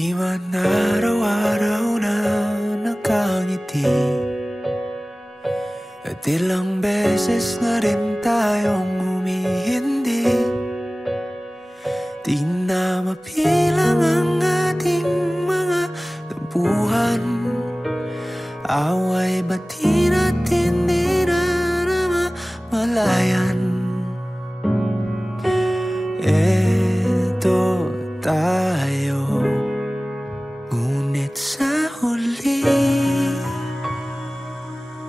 Di man araw-araw na nakangiti, at ilang beses na rin tayong humihindi. Di na mapilang ang ating mga tampuhan, away bati natin di na namamalayan. Eto tayo, ngunit sa huli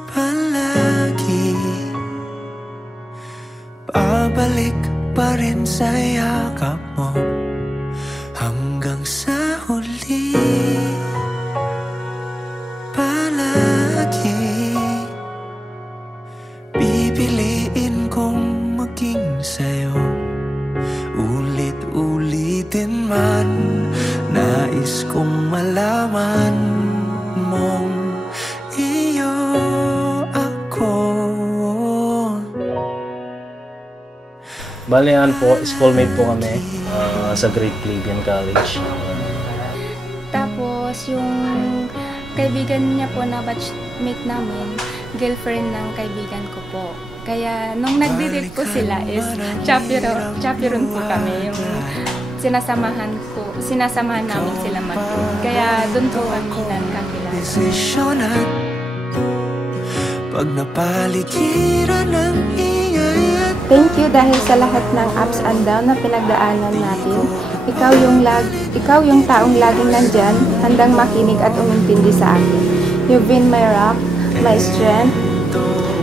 palagi babalik pa rin sa yakap mo. Hanggang sa huli palagi pipiliin kong maging sa'yo. Ulit-ulitin man, nais kong malaman mong iyo ako. Bale, po, schoolmate po kami sa Great Cleveland College. Tapos yung kaibigan niya po na batchmate namin, girlfriend ng kaibigan ko po. Kaya nung nagdi-date po sila is chaperon po kami. Yung sinasamahan namin sila mag-date. Kaya doon po kami nagkakilala. Desisyonan pag napaligiran ng ingay at Thank you dahil sa lahat ng ups and down na pinagdaanan natin. Ikaw yung taong laging nandyan, handang makinig at umintindi sa akin. You've been my rock, my strength.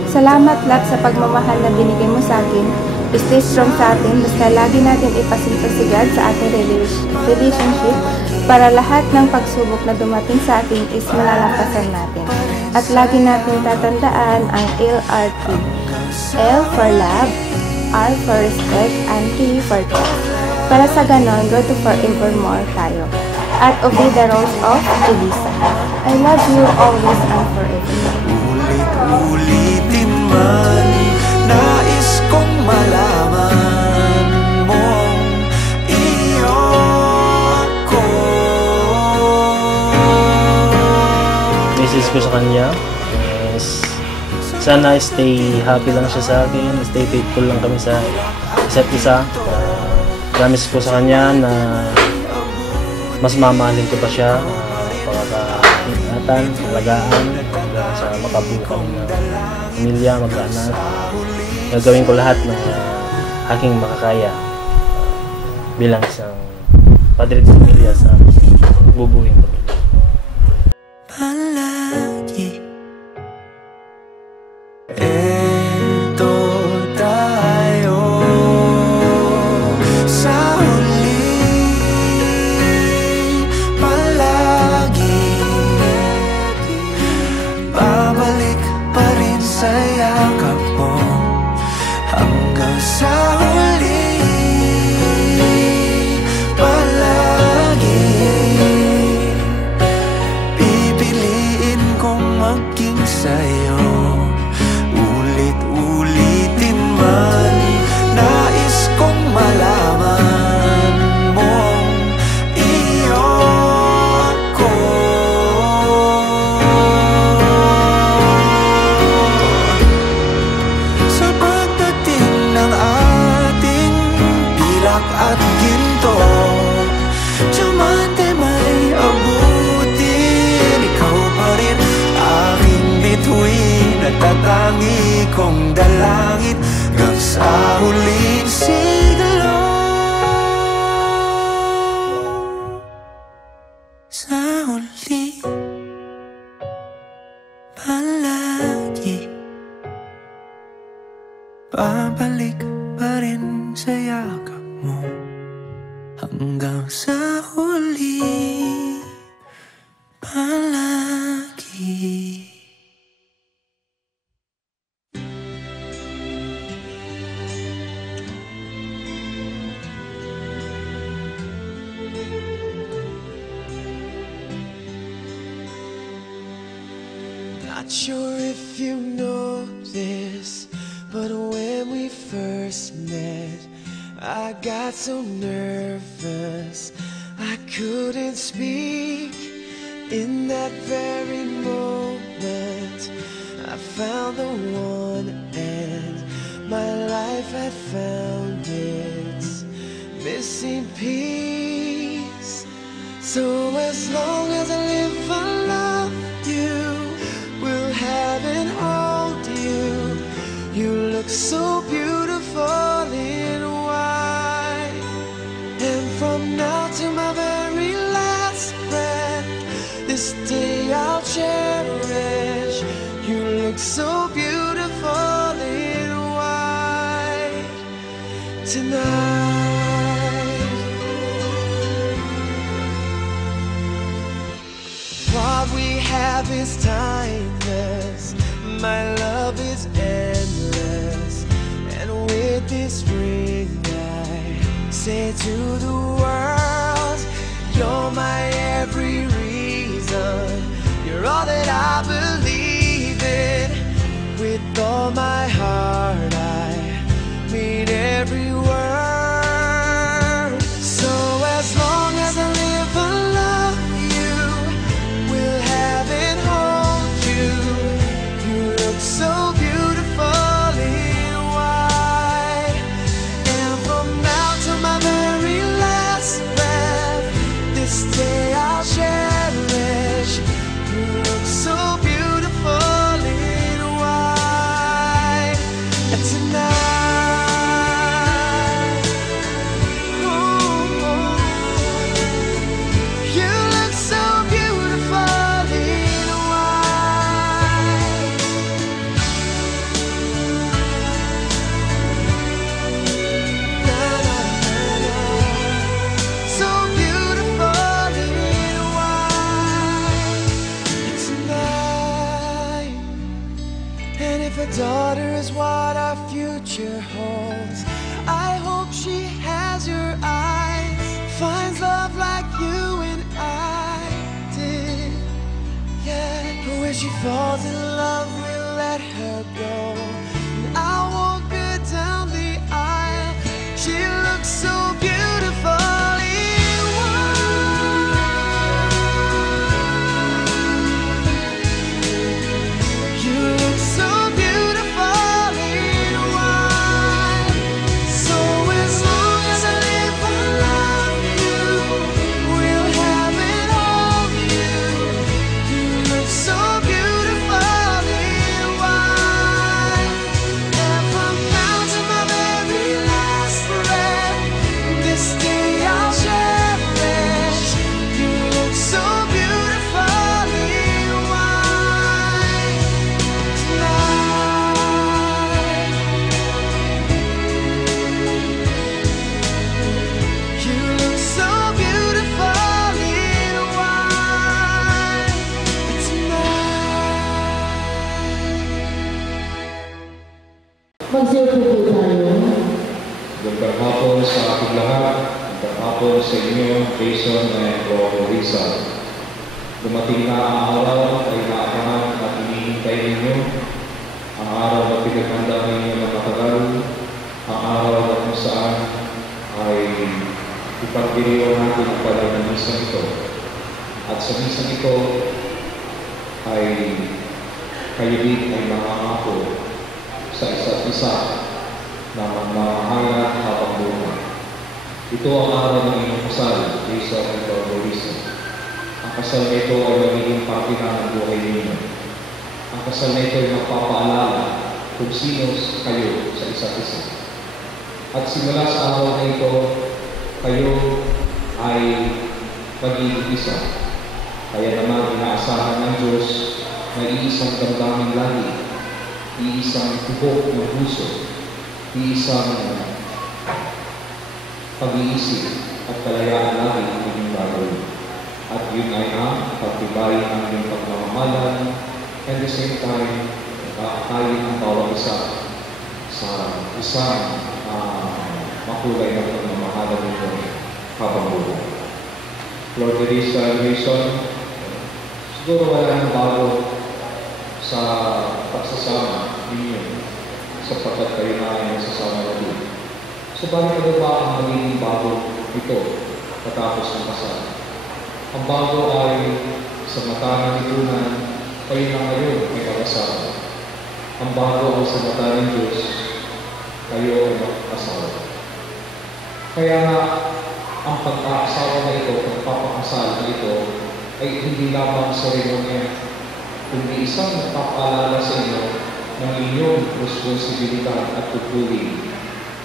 Salamat lahat sa pagmamahal na binigay mo sa akin. Stay strong sa atin, basta lagi natin ipasipasigad sa ating relationship para lahat ng pagsubok na dumating sa atin is malalampasan natin. At lagi natin tatandaan ang LRT. L for love, R for respect, and T for trust. Para sa ganon, go to forevermore tayo. At obey the rules of Elisa. I love you always and forever. ulit-ulitin man, nais kong malaman mong iyo ako. Message ko sa kanya is sana stay happy lang siya sa akin, stay faithful lang kami sa isa't isa. Promise ko sa kanya na mas mamahalin ko pa siya, pagkakaingatan, alagaan, hanggang sa makabuo kami ng pamilya, magkaanak. Gagawin ko lahat ng aking makakaya bilang isang padre de pamilya sa bubuing pamilya. Palagi eto tayo sa huli, palagi babalik pa rin sa yakap mo. Hanggang sa huli palagi pipiliin kong maging sa'yo. Ulit-ulitin man, nais kong malaman mong iyo ako. Sa pagdating ng ating pilak at ginto, diamante may abutin. Ikaw pa rin aking bituin at tatangi kong dalangin hanggang sa huling siglo. Sa huli palagi babalik pa rin sa yakap mo. Hanggang sa huli palagi. Not sure if you know this, but when we first met, I got so nervous I couldn't speak in that very moment. I found the one and my life had found its missing piece. So as long as I live, I love you, will have and hold you. You look so beautiful in white, and from now to my very last breath, this day I'll cherish. You look so beautiful in white tonight. What we have is timeless, my love is endless, and with this ring I say to the world, you're my every reason, you're all that I believe in. With all my heart I mean every word. So as long as I live, I love you, will have and hold you. You look so beautiful in white, and from now to my very last breath, this day I'll cherish. You look so beautiful in white tonight. Ooh, you look so beautiful in white. Na, na, na, na. So beautiful in white tonight. And if a daughter is what our future holds, I hope she has your eyes, finds love like you and I did. Yeah, but when she falls in love, we'll let her go, and I'll walk her down the aisle. She looks so beautiful in white. You look so beautiful in white. So as long as I live, I love you, will have and hold you. You look so beautiful in white, and from now to my very last breath, this day I'll cherish. You look so beautiful in white tonight. You look so beautiful in white tonight. Magsiupo po tayo. Magandang hapon sa ating lahat. Magandang hapon sa inyo, Jason and Risa. Dumating na ang araw ay naabangan at hinihintay ninyo. Ang araw na pinaghanda ninyo ng matagal. Ang araw na kung saan ay ipagdiriwang natin ang pala ng misang ito. At sa misang ito ay kayo din ay mangangako sa isa't isa na magmamahalan habang buhay. Ito ang araw ng inyong kasal, Jason and Risa. Ang kasal na ito ay magiging parte na ng buhay ninyo. Ang kasal na ito ay magpapaalala kung sino kayo sa isa't isa. At simula sa araw na ito, kayo ay magiging isa. Kaya naman inaasahan ng Diyos na iisang damdaming lahi, iisang tubok ng puso, iisang pag-iisip at kalayaan lagi ang inyong gagawin. At yun ay ang pagtibayin ng inyong pagmamahalan, and at the same time, nakakain ang bawat isa sa isang makulay na pagmamahalan ninyo habang buhay. Lord, there is salvation. Siguro wala nang bago sa pagsasama ninyo sapagkat kayo na ay nagsasama na din. So bakit ano ba ang magiging bago ito pagkatapos ng kasal. Ang bago ay sa mata ng lipunan, kayo na ngayon ay mag-asawa. Ang bago ay sa mata ng Diyos, kayo ay mag-asawa. Kaya nga, ang pag-aasawa na ito, pagpapakasal na ito, ay hindi lamang seremonya, kundi isang nagpapaalala sa inyo ng inyong responsibilidad at tutuling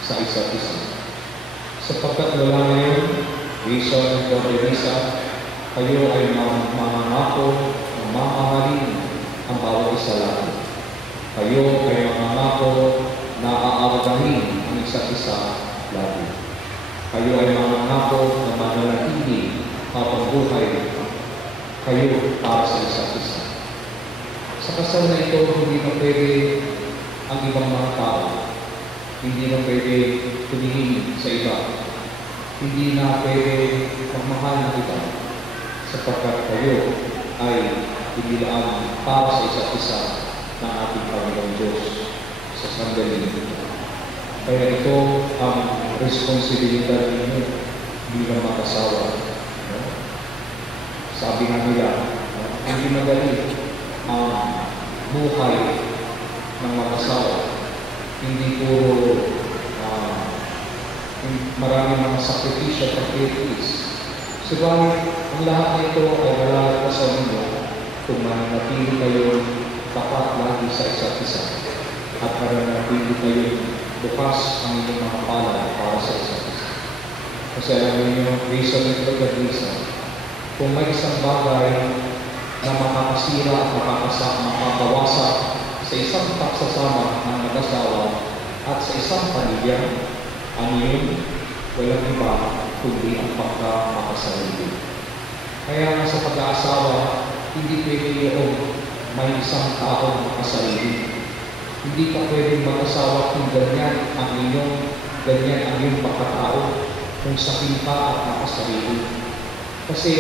sa isa't isa. Sapagkat wala ngayon, Jason at Teresa, kayo ay mangangako ng mamahalin ang bawat isa lang. Kayo ay mangangako na aargahin ang isa't isa lagi. Kayo ay mangangako na mananatili habang buhay kayo para sa isa't isa. Sa kasal na ito, hindi na pwede ang ibang mga tao. Hindi na pwede tumingin sa iba. Hindi na pwede magmahal ng iba. Sapagkat kayo ay inilaan para sa isa't isa ng ating Panginoong Diyos sa sandali ito. Kaya ito ang responsibilidad ninyo bilang mag-asawa. Sabi nga nila, hindi madali ang buhay ng mag-asawa. Hindi puro maraming mga sakripisyo at activities. Subalit, ang lahat na ito ay malalampasan ninyo kung mananatili kayo tapat lagi sa isa't isa at mananatili kayo bukas ang inyong mga palad para sa isa't isa. Kasi alam niyo, reason at pagkagisa, kung may isang bagay na makakasira at makakawasak sa isang pagsasama ng mag-asawa at sa isang pamilya, ano yun? Walang iba kundi ang pagkamakasarili. Kaya nga sa pag-aasawa, hindi pwede yung may isang taong makasarili. Hindi ka pwedeng mag-asawa kung ganyan ang iyong pagkatao, kung sakin ka at makasarili. Kasi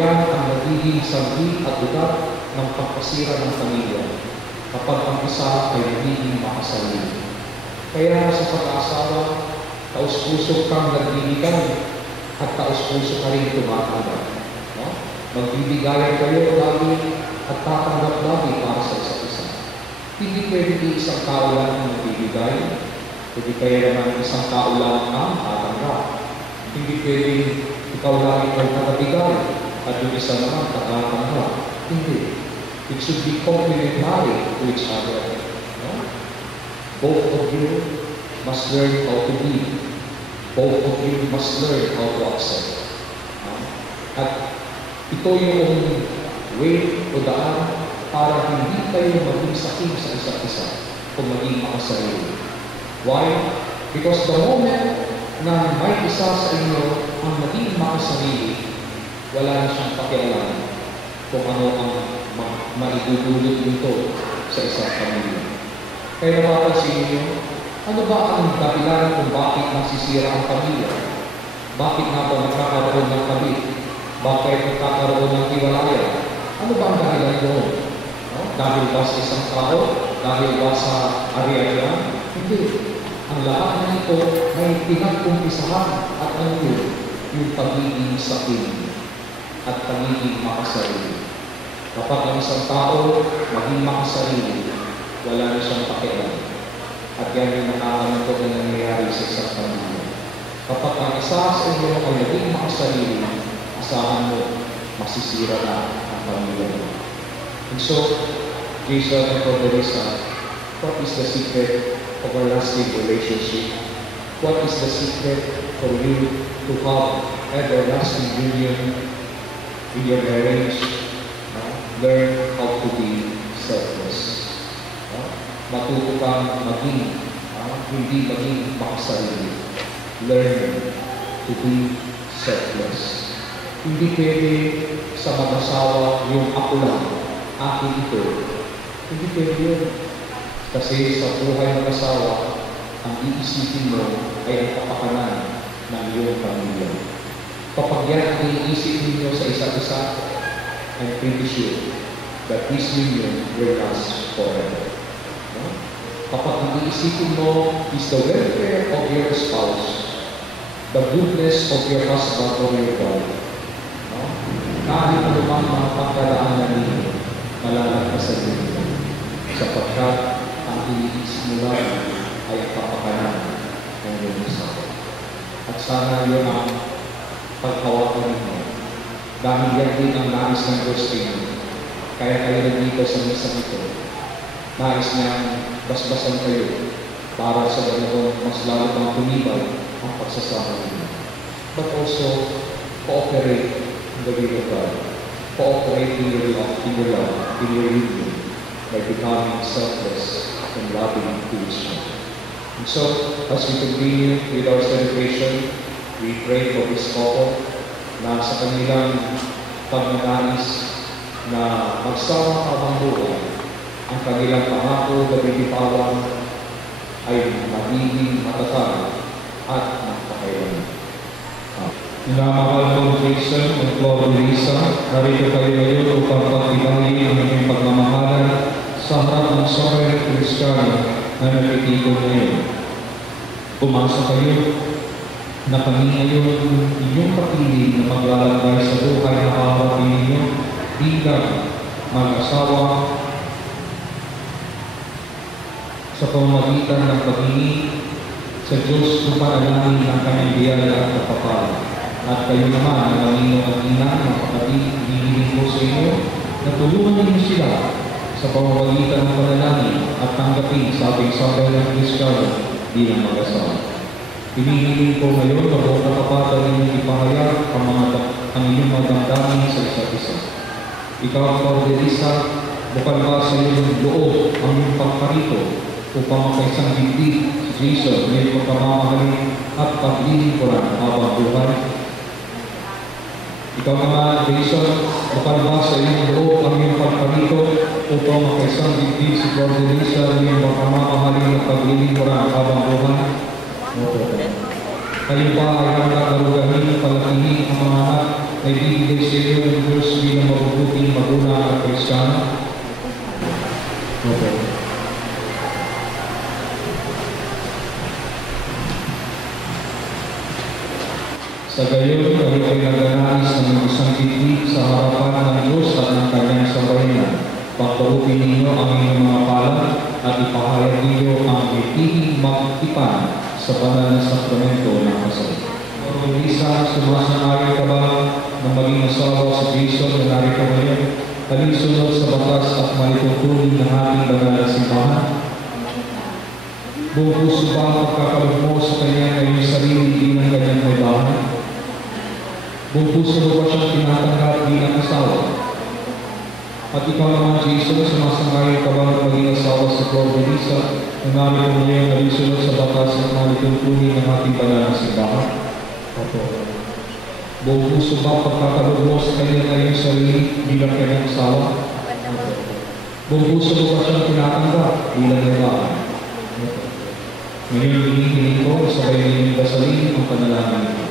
yan ang nagiging sanhi at ugat ng pagkasira ng pamilya kapag ang isa ay nagiging makasarili. Kaya sa pag-aasawa, taus-puso kang nagbibigay at taus-puso ka rin tumatanggap. No? Magbibigayan kayo lagi at tatanggap lagi para sa isa't isa. Hindi pwede isang tao lang ang nagbibigay, hindi kaya naman isang tao lang ang tatanggap. Hindi pwede ikaw lagi ang tagabigay at yung isa naman tagatanggap. Hindi. It should be complementary to each other. No? Both of you must learn how to give. Both of you must learn how to accept. At ito yung way o daan para hindi kayo maging sakim sa isa't isa kung maging makasarili. Why? Because the moment na may isa sa inyo ang maging makasarili, wala na siyang pakialam kung ano ang maidudulot nito sa isang pamilya. Kaya napapansin niyo, ano ba ang dahilan kung bakit nasisira ang pamilya? Bakit nga ba nagkakaroon ng kabit? Bakit nagkakaroon ng hiwalaya? Ano ba ang dahilan doon? No? Dahil ba sa isang tao? Dahil ba sa ari-arian? Hindi. Ang lahat na ito ay pinag-umpisahan at ano yun? Yung pagiging sakin at pagiging makasarili. Kapag ang isang tao maging makasarili, wala na siyang pakialam. At yan yung nakakalanto na nangyayari sa isang pamilya. Kapag ang isa sa inyo ay naging makasarili, asahan mo, masisira na ang pamilya mo. And so, Jason and Teresa, what is the secret of a lasting relationship? What is the secret for you to have everlasting union in your marriage? Learn how to be selfless. Matuto kang maging, hindi maging makasarili. Learn to be selfless. Hindi pwede sa mag-asawa yung ako lang, akin ito. Hindi pwede yun. Kasi sa buhay ng asawa, ang iisipin mo ay ang kapakanan ng iyong pamilya. Kapag yan ang iisip ninyo sa isa't isa, I'm pretty sure that this union will last forever. Kapag ang iisipin mo is the welfare of your spouse, the goodness of your husband or your wife. No? Kahit anumang mga pagkadaanan ninyo, malalagpasan ninyo. Sapagkat ang iniisip mo lang ay kapakanan ng iyong asawa. At sana yun ang pagkawakan ninyo. Dahil yan din ang nais ng Diyos ninyo. Kaya kayo nandito sa misang ito. Nais niyang basbasan kayo para sa ganoon mas lalo pang tumibay ang pagsasama ninyo. But also, cooperate in the will of God. Cooperate in your love, in your union, by becoming selfless and loving to each other. And so, as we continue with our celebration, we pray for this couple na sa kanilang pagnanais na magsama habang buhay, ang kanilang pangako na binitawan ay magiging matatag at magpakailanman. Minamahal kong Jason at Lisa, narito kayo ngayon upang pagpilangin ang inyong pagmamahalan sa harap ng sovereign Kristiyano na nakikita ngayon. Pumasa kayo na kami ngayon inyong papiling na maglalagay sa buhay na hawakin ninyo bilang mag-asawa sa pamamagitan ng paghingi sa Diyos kung panalangin ng kanyang biyaya at kapapala. At kayo naman, ang Panginoon at Ina, ng kapatid, hinihiling ko sa inyo na tulungan ninyo sila sa pamamagitan ng panalangin at tanggapin sa ating sabay ng Kristiyano bilang mag-asawa. Hinihiling ko ngayon na buong katapatan ninyong ipahayag ang inyong mga damdamin sa isa't isa. Ikaw, Lisa, bukal ba sa iyong loob ang iyong pagkarito upang makaisang dibdib si Jason may pagkamamahalin at paglilingkuran habang buhay? Ikaw naman, Jason, bukal ba sa iyong loob ang iyong pagkarito upang makaisang dibdib si Lisa may pagkamamahalin at paglilingkuran habang buhay? Kayo ba ay nagagarugahin at palakihin ang mga anak na ibigay sa iyo ng Diyos bilang mabubuting magulang at Kristiyano? Okay. Sa gayon, kayo ay nagnanais ng isang titig sa harapan ng Diyos at ng kanyang sambayanan. Pagkaupin ninyo ang inyong mga palad at ipahayag ninyo ang itiging magtipan sa banal na sakramento ng kasal. Lisa, sumasang-ayon ka ba na maging asawa sa Jason na narito ngayon? Talinsunod sa batas at malitutunin ng ating banal na simbahan? Buong puso ba ang pagkakalog mo sa kanya ngayong sarili bilang kanyang may bahay? Buong puso mo ba siyang tinatanggap bilang asawa? At ikaw naman, Jason, sumasang-ayon ka ba na maging asawa sa Lisa na narito ngayon talinsunod sa batas at malitutunin ng ating banal na simbahan? Opo. Buong puso ba pagkakalog mo sa kanya ngayong sarili bilang kanyang asawa? Buong puso mo ba siyang tinatanggap bilang babae? Ngayon hinihiling ko, sabay ninyong dasalin ang panalangin nito.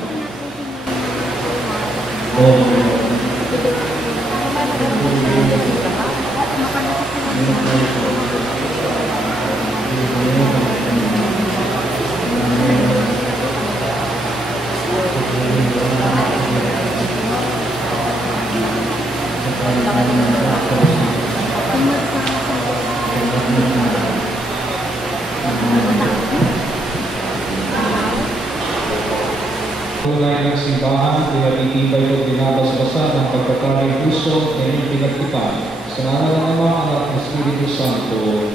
Tulay ng simbahan, kaya titibay ko binabasbasan ng pagkakaroon puso na inyong pinagtipan. Sa ngalan ng Ama, Anak at Espiritu Santo.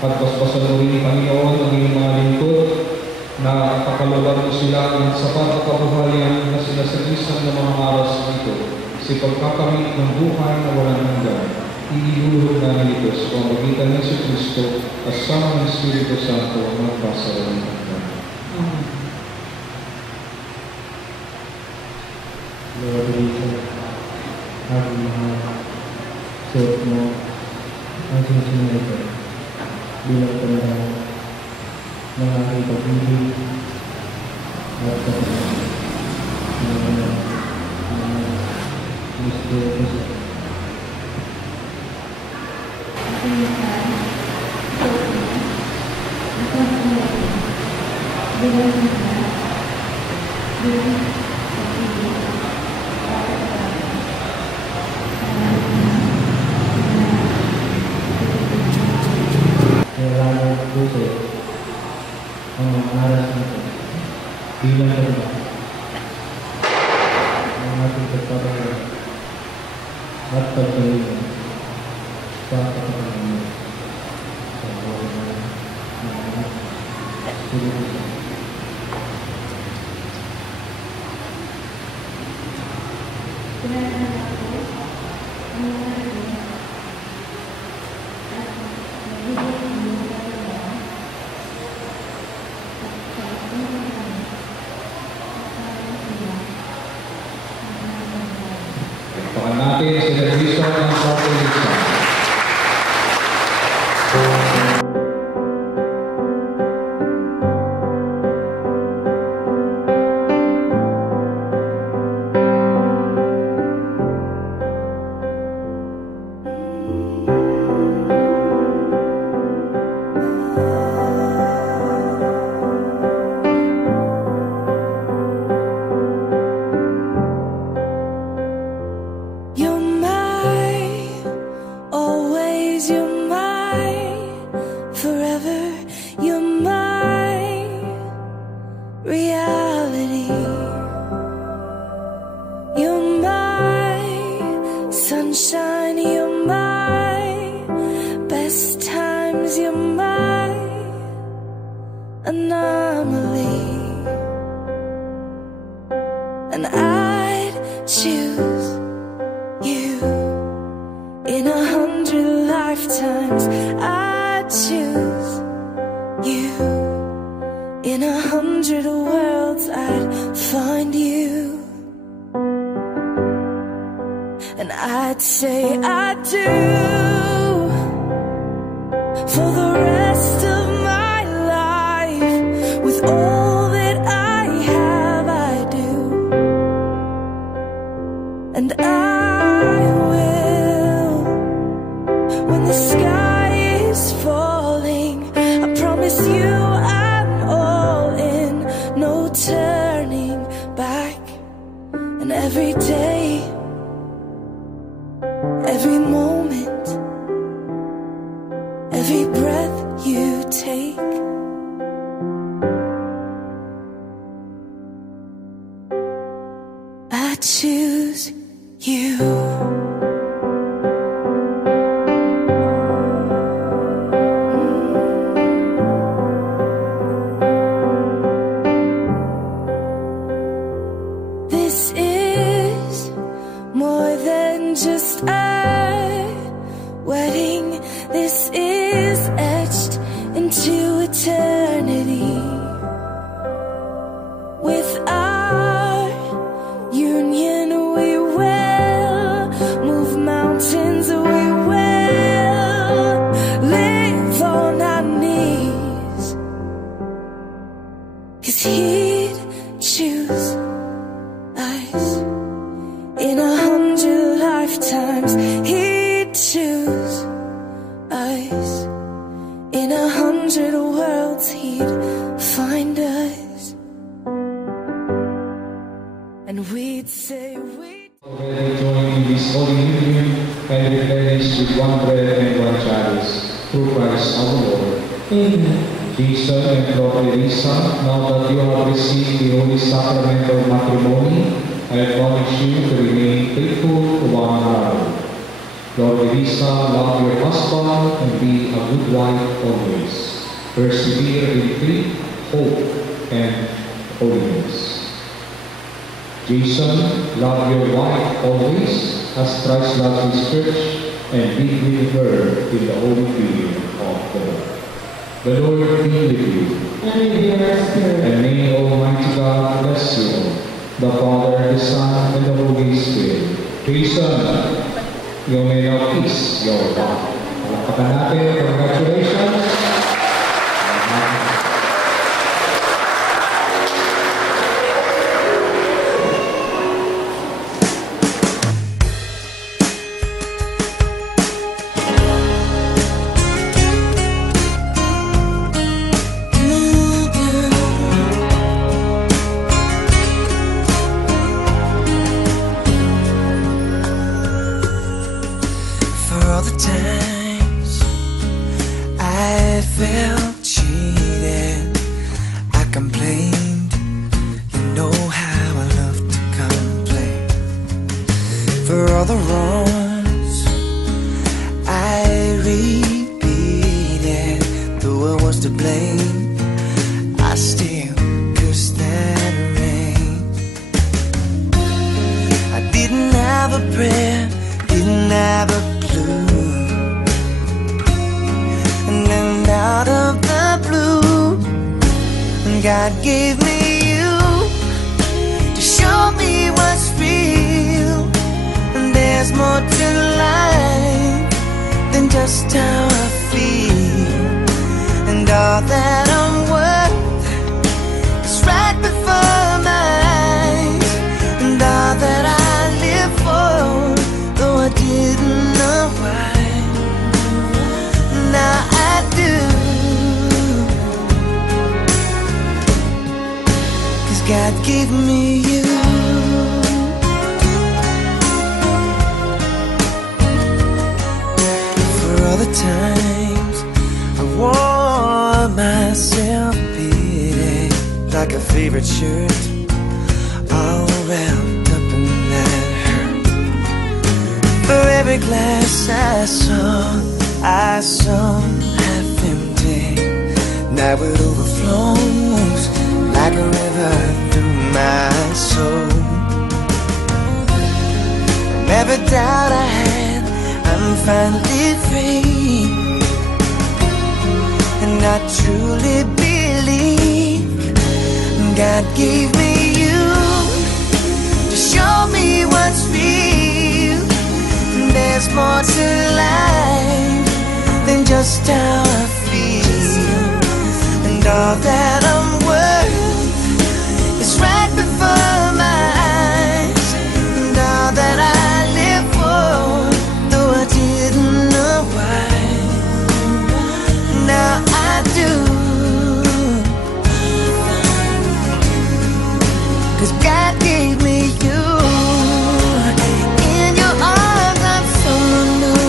Pagbasbasan mo rin, Panginoon, ang iyong mga lingkod na pakalugan mo sila ng sapat na kabuhayan na sinasagisan ng mga aras nito. Si pagkakamit ng buhay na walang hanggan, iihulog na nito sa pamamagitan ng si Kristo kasama ng Espiritu Santo magpasawalang hanggan. Lord, ang mga suot mo ang sinusunod ko bilang tanda ng aking pag-ibig at kapatid ng gusto ko sa Bilang Kailangan puso ang mga aras nito bilang iba ang ating pagpapagawa at pagpaliwan sa kapatid sa buhay ng mga sulusan. Pakan natin si Jason ng Propolisa. You're my, always you're my, forever you're my reality. You're my sunshine, you're my best times, you're my anomaly. And I'd choose you in 100 lifetimes. I choose you in 100 worlds. I'd find you, and I'd say I do for the rest of my life. With all that I have, I do, and I will. When the sky is falling, I promise you I'm all in, no turning back. And every day, every moment, every breath you take, I choose you. This is more than just a wedding. This is etched into eternity. With our union, we will move mountains. We will live on our knees. 'Cause he'd choose us in 100 lifetimes. He'd choose us in 100 worlds. He'd find us, and we'd say we. Already join in this holy union and replenish with one bread and one chalice through Christ our Lord. Amen. Jason and Propolisa, now that you have received the holy sacrament of matrimony, I admonish you to remain faithful to one another. Lord Elisa, love your husband and be a good wife always. Persevere in faith, hope, and holiness. Jason, love your wife always, as Christ loves his church, and live with her in the holy fear of God. The Lord be with you, And with your spirit. and may Almighty God bless you, the Father, the Son, and the Holy Spirit. Jason, you may now kiss your wife. Palakpakan natin, congratulations. a prayer, didn't have a clue. And then out of the blue, God gave me you to show me what's real. And there's more to life than just how I feel. And all that I'm worth is right before my eyes. And all that I live for, though I didn't know why, now I do. 'Cause God gave me you. For all the times I wore myself beating like a favorite shirt, all wrapped up in that hurt. For every glass I saw half empty, now it overflows like a river through my soul. From every doubt I had, I'm finally free. And I truly believe God gave me you to show me what's real. And there's more to life than just how I feel. And all that I'm worth is right before my eyes. And all that I live for, though I didn't know why, now I do. 'Cause God gave me you. In your arms I'm so new,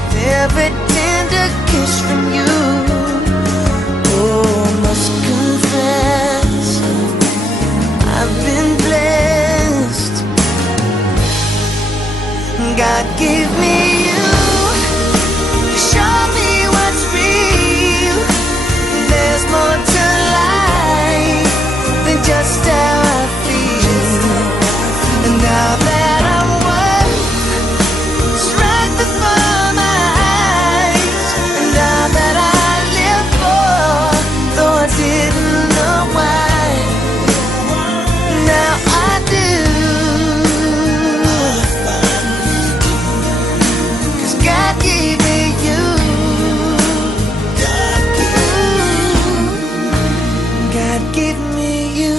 with every tender kiss from you. Oh, must confess, I've been blessed. God gave me you to show me what's real. There's more to life than just how I feel. And now that I'm worth is right before my eyes. And all that I live for, though I didn't know why, now I do. 'Cause God gave me you. God gave me you.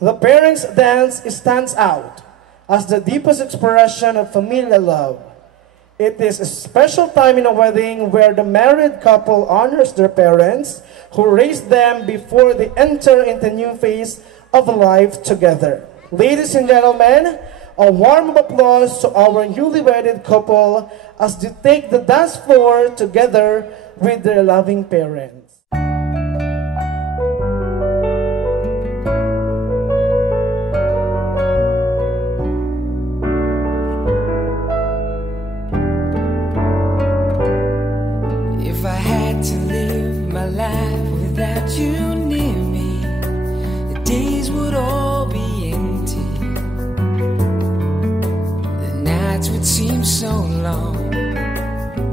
The parents' dance stands out as the deepest expression of familial love. It is a special time in a wedding where the married couple honors their parents who raised them before they enter into a new phase of life together. Ladies and gentlemen, a warm applause to our newly wedded couple as they take the dance floor together with their loving parents. If I had to live my life without you near me, the days would all be empty. The nights would seem so long.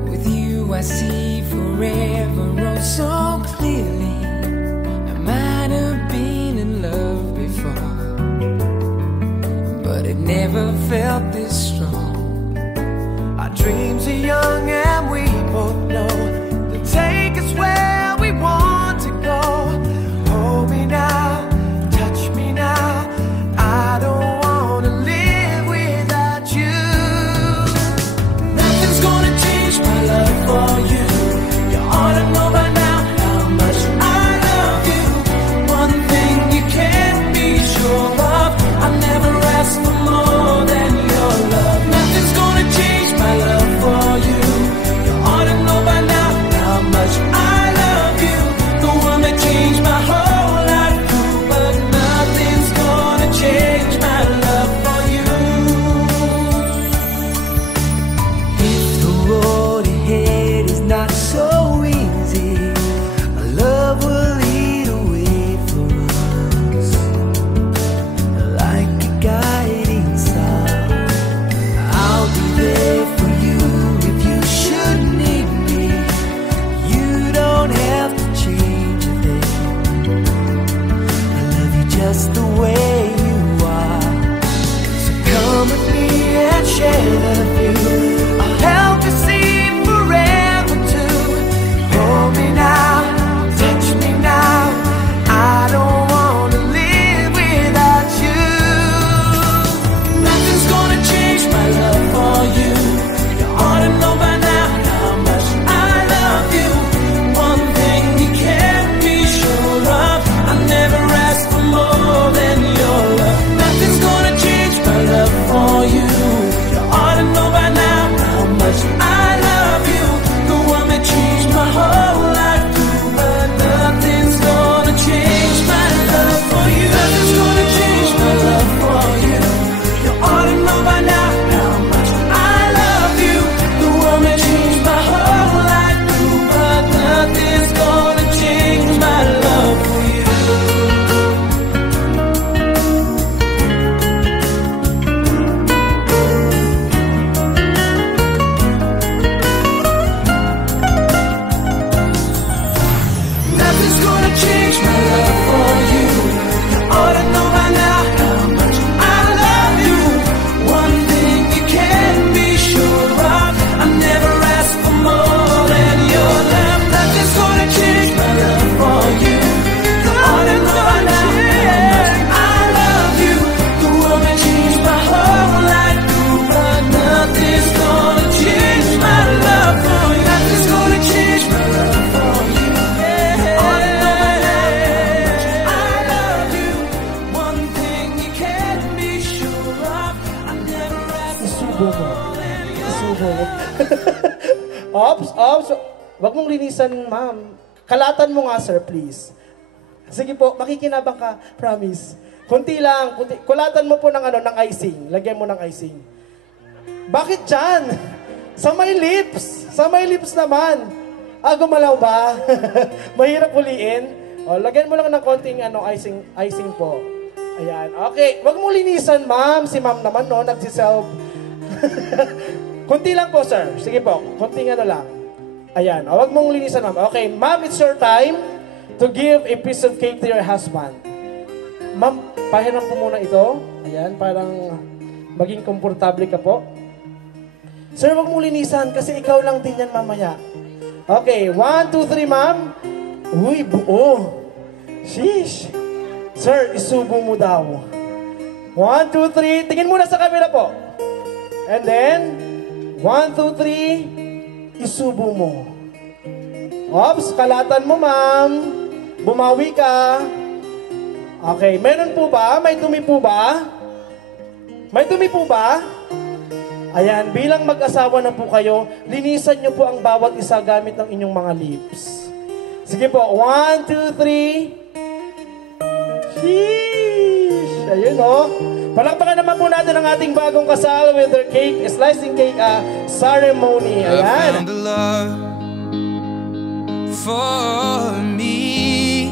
With you I see forever oh so clearly. I might have been in love before, but it never felt this strong. Our dreams are young and we both know they'll take us where we want to go. Hold me now, touch me now. I don't wanna live without you. Nothing's gonna change my love for you. You ought to know by now how much I love you. One thing you can't be sure of, I never ask for more than your love. Nothing's gonna change my love for you. You ought to know by now how much I love you. The one that changed my whole life through, but nothing's gonna change my love for you. If the road ahead is not so easy, our love will lead a way for us, like a guiding star. I'll be there for you if you should need me. You don't have to change a thing. I love you just the way you are. So come with me and share the view. I'll help you see forever too. Hold me now, touch me now. I don't wanna live without you. Nothing's gonna change my love for you. You ought to know by now how much I love you. One thing you can't be sure of, I never ask for more than your love. Nothing's gonna change my love for you. You ought to know by now how much I love you. The one that changed my whole life through, but nothing's gonna change my love for you. Nothing's gonna change my love for you. You ought to know by now how much I love you. The one that changed my whole life through, but nothing's gonna change my love for you. Nothing's gonna change my love for you. You ought to know by now how much I love you. One thing you can't be sure of, I never ask for more than your love. Nothing's gonna change my love for you. You ought to know by now how much I love you. The one that changed my whole life through, but nothing's gonna change my love for you. Nothing's gonna change my love for you. You ought to know by now how much I love you. One thing you can't be sure of, I never ask Isubo mo. more than your Isubo mo. Ops, ops. Wag mong linisan, ma'am. Kalatan mo nga, sir, please. Sige po, makikinabang ka. Promise. Kunti lang. Kunti. Kulatan mo po ng, ng icing. Lagyan mo ng icing. Bakit dyan? Sa may lips. Sa may lips naman. Ah, gumalaw ba? Mahirap huliin. O, lagyan mo lang ng konting icing po. Ayan. Okay. Wag mong linisan, ma'am. Si ma'am naman, no? Nagsiself. Kunti lang po, sir. Sige po. Kunting lang. Ayan. O, wag mong linisan, ma'am. Okay. Ma'am, it's your time to give a piece of cake to your husband. Ma'am, pahiram po muna ito. Ayan. Parang maging komportable ka po. Sir, wag mong linisan kasi ikaw lang din yan mamaya. Okay. 1, 2, 3, ma'am. Uy, buo. Sheesh. Sir, isubo mo daw. 1, 2, 3. Tingin muna sa camera po. And then, 1, 2, 3. Isubo mo. Ops, kalatan mo, ma'am. Bumawi ka. Okay, meron po ba? May dumi po ba? May dumi po ba? Ayan, bilang mag-asawa na po kayo, linisan nyo po ang bawat isa gamit ng inyong mga lips. Sige po, 1, 2, 3. Sheesh! Ayun o. Palakpakan naman po natin ang ating bagong kasal with their cake, slicing cake ceremony. I Ayan. found a love for me.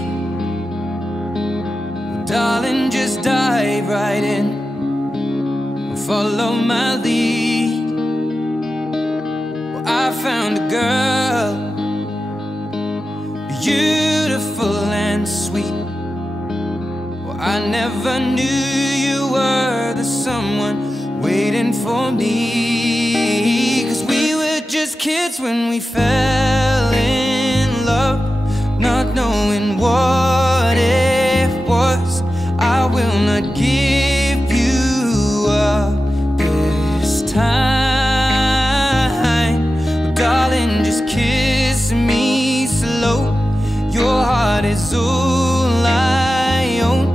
Darling, just dive right in. Follow my lead. Well, I found a girl, beautiful and sweet. Well, I never knew you were the someone waiting for me. 'Cause we were just kids when we fell in love, not knowing what it was. I will not give you up this time. Darling, just kiss me slow. Your heart is all I own,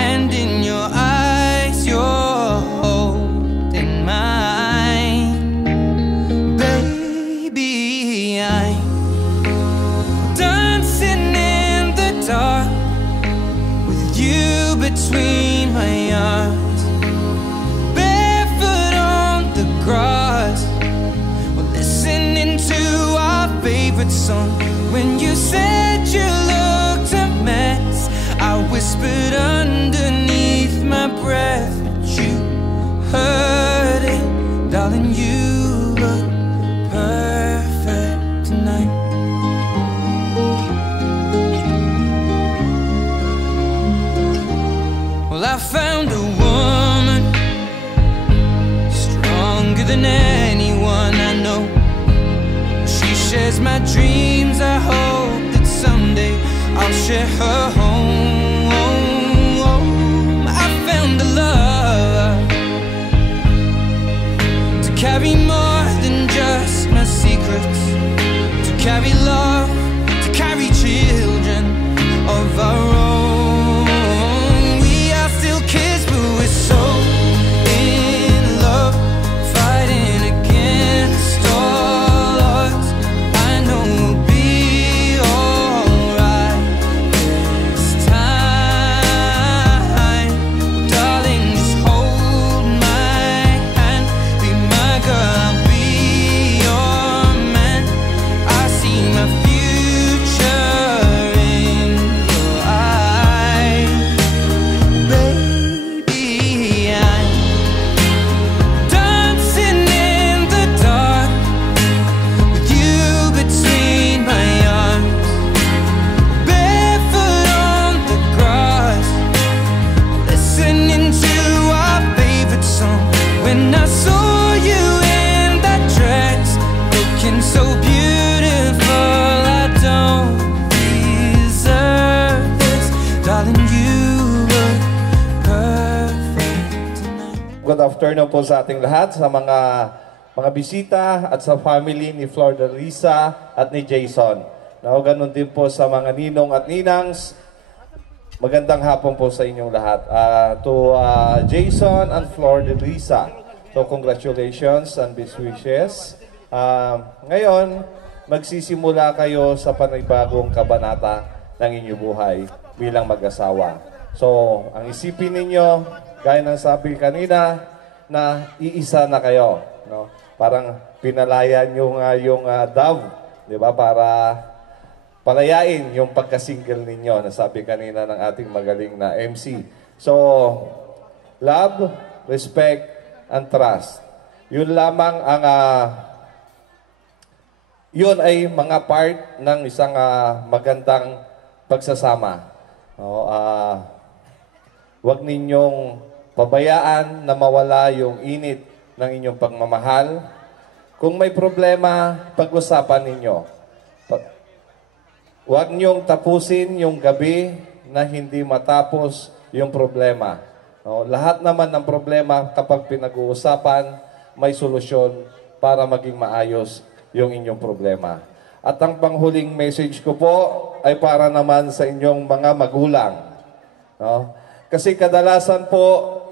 and in your eyes you're holding mine. Baby, I'm dancing in the dark with you between my arms, barefoot on the grass. We're listening to our favorite song. When you said you looked a mess, I whispered underneath my breath, but you heard it. Darling, you look perfect tonight. Well, I found a woman stronger than anyone I know. She shares my dreams. I hope that someday I'll share her home. I found a love to carry more than just my secrets, to carry love, to carry children of our own. We are still kids, but we're so in love, fighting against all odds. I know we'll be alright this time. Darling, just hold my hand, be my girl, I'll be your man. I see my future in your eyes. Baby, I'm dancing in the dark with you between my arms, barefoot on the grass, listening to our favorite song. When I saw you in that dress, looking so beautiful, I don't deserve this. Darling, you look perfect tonight. Good afternoon po sa ating lahat, sa mga bisita at sa family ni Flordelisa at ni Jason. Now, ganun din po sa mga ninong at ninangs. Magandang hapon po sa inyong lahat. To Jason and Flordelisa, so congratulations and best wishes. Ngayon, magsisimula kayo sa panibagong kabanata ng inyong buhay bilang mag-asawa. So, ang isipin ninyo, gaya ng sabi kanina, na iisa na kayo. No? Parang pinalaya nyo nga yung dove, di ba? Para palayain yung pagka-single ninyo, na sabi kanina ng ating magaling na MC. So, love, respect, and trust. Yun lamang ang yun ay mga part ng isang magandang pagsasama. No, huwag ninyong pabayaan na mawala yung init ng inyong pagmamahal. Kung may problema, pag-usapan ninyo. Huwag niyong tapusin yung gabi na hindi matapos yung problema. No? Lahat naman ng problema kapag pinag-uusapan, may solusyon para maging maayos yung inyong problema. At ang panghuling message ko po ay para naman sa inyong mga magulang. No? Kasi kadalasan po,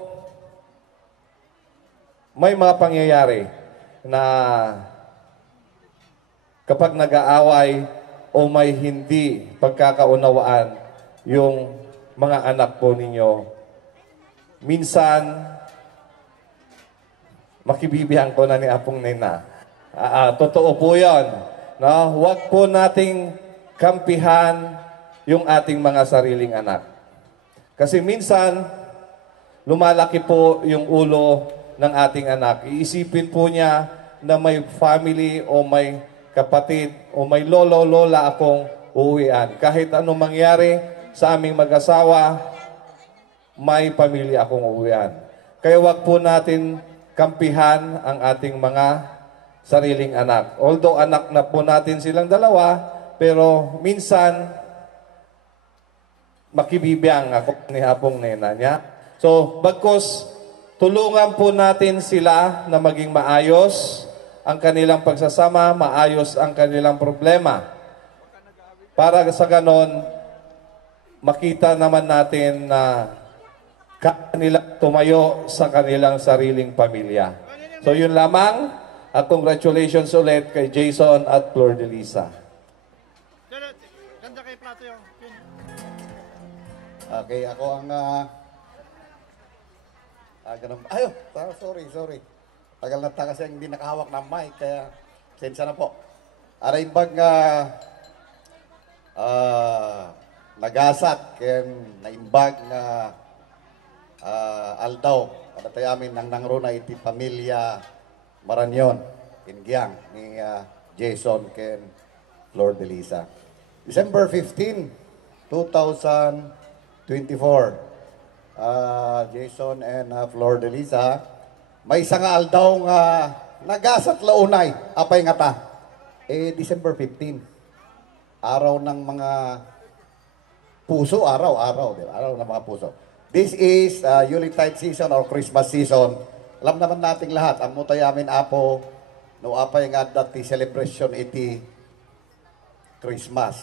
may mga pangyayari na kapag nag-aaway o may hindi pagkakaunawaan yung mga anak po ninyo, minsan, makibibihan ko na ni Apong Nena. Totoo po yun. No? Huwag po nating kampihan yung ating mga sariling anak. Kasi minsan, lumalaki po yung ulo ng ating anak. Iisipin po niya na may family o may kapatid o may lolo-lola akong uuwian. Kahit anong mangyari sa aming mag-asawa, may pamilya akong uuwian. Kaya wag po natin kampihan ang ating mga sariling anak. Although anak na po natin silang dalawa, pero minsan makibibiyang ako ni Apong Nena niya. So, bagkos tulungan po natin sila na maging maayos ang kanilang pagsasama, maayos ang kanilang problema. Para sa ganon, makita naman natin na kanilang tumayo sa kanilang sariling pamilya. So yun lamang, at congratulations ulit kay Jason at Flor de Lisa. Okay, ako ang ganun. Sorry. Tagal na kasi hindi nakahawak ng mic, kaya sensya na po. Araimbag nga nagasat, kaya naimbag nga aldaw. Kada tayo amin nang nangruna iti pamilya Maranyon, Kingyang, ni Jason, ken Flor de Lisa. December 15, 2024. Jason and Flor de Lisa, may isang aldaw nga nagasat launay, apay nga ta. December 15, araw ng mga puso, araw, di ba? Araw ng mga puso. This is Yuletide season or Christmas season. Alam naman nating lahat, ang mutay amin apo, no apay nga dati celebration iti Christmas,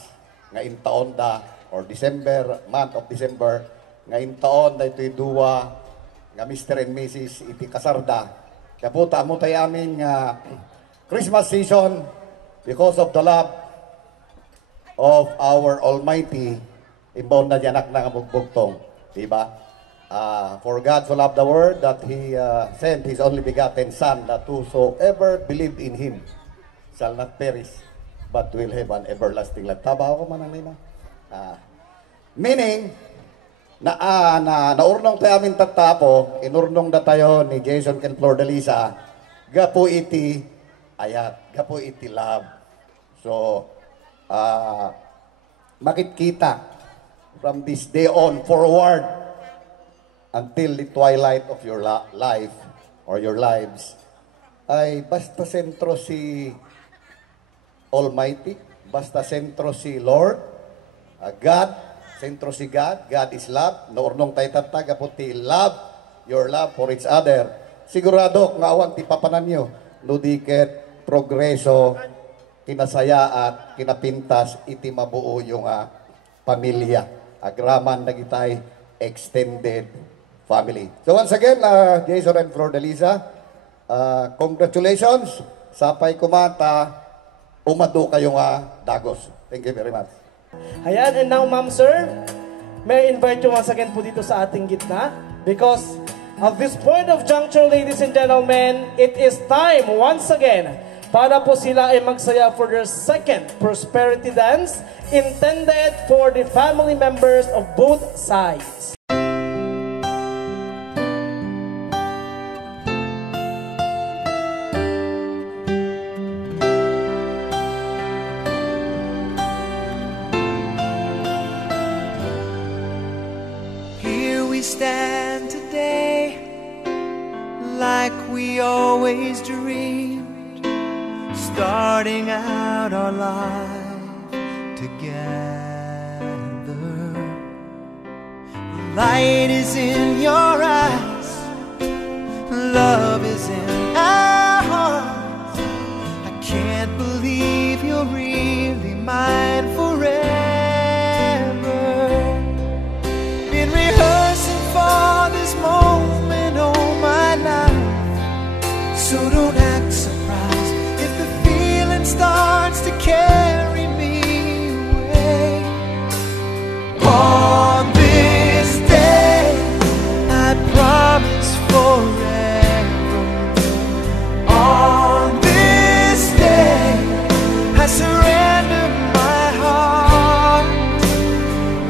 nga intaon da, or December, month of December, ngayon taon na ito'y duwa nga Mr. and Mrs. iti kasarda. Kaya po mo tayo amin nga Christmas season because of the love of our Almighty inbound na diyanak na bugbugtong. Diba? For God so loved the world that He sent His only begotten Son, that whosoever believed in Him shall not perish but will have an everlasting life. Taba ako man ang nina. Meaning, naurnong tayo amin tatapo, inurnong na tayo ni Jason ken Flor de Lisa, gapo iti ayat, gapo iti love. So, makikita from this day on forward until the twilight of your life or your lives, ay basta sentro si Almighty, basta sentro si Lord, God, sentro si God. God is love. Naurnong tayo tataga po ti love, your love for each other. Sigurado nga awan ti papanan nyo, no diket progreso, kinasaya at kinapintas, iti mabuo yung pamilya. Agraman na kitay extended family. So once again, Jason and Flor de Lisa, congratulations. Sapay kumata, umado kayong dagos. Thank you very much. Ayan, and now, ma'am, sir, may I invite you once again po dito sa ating gitna because at this point of juncture, ladies and gentlemen, it is time once again para po sila ay magsaya for their second prosperity dance intended for the family members of both sides. Stand today like we always dreamed, starting out our life together. Light is in your eyes, love is in our hearts. I can't believe you're really mine forever. Been rehearsing for this moment all my life, so don't act surprised if the feeling starts to carry me away. On this day, I promise forever. On this day, I surrender my heart.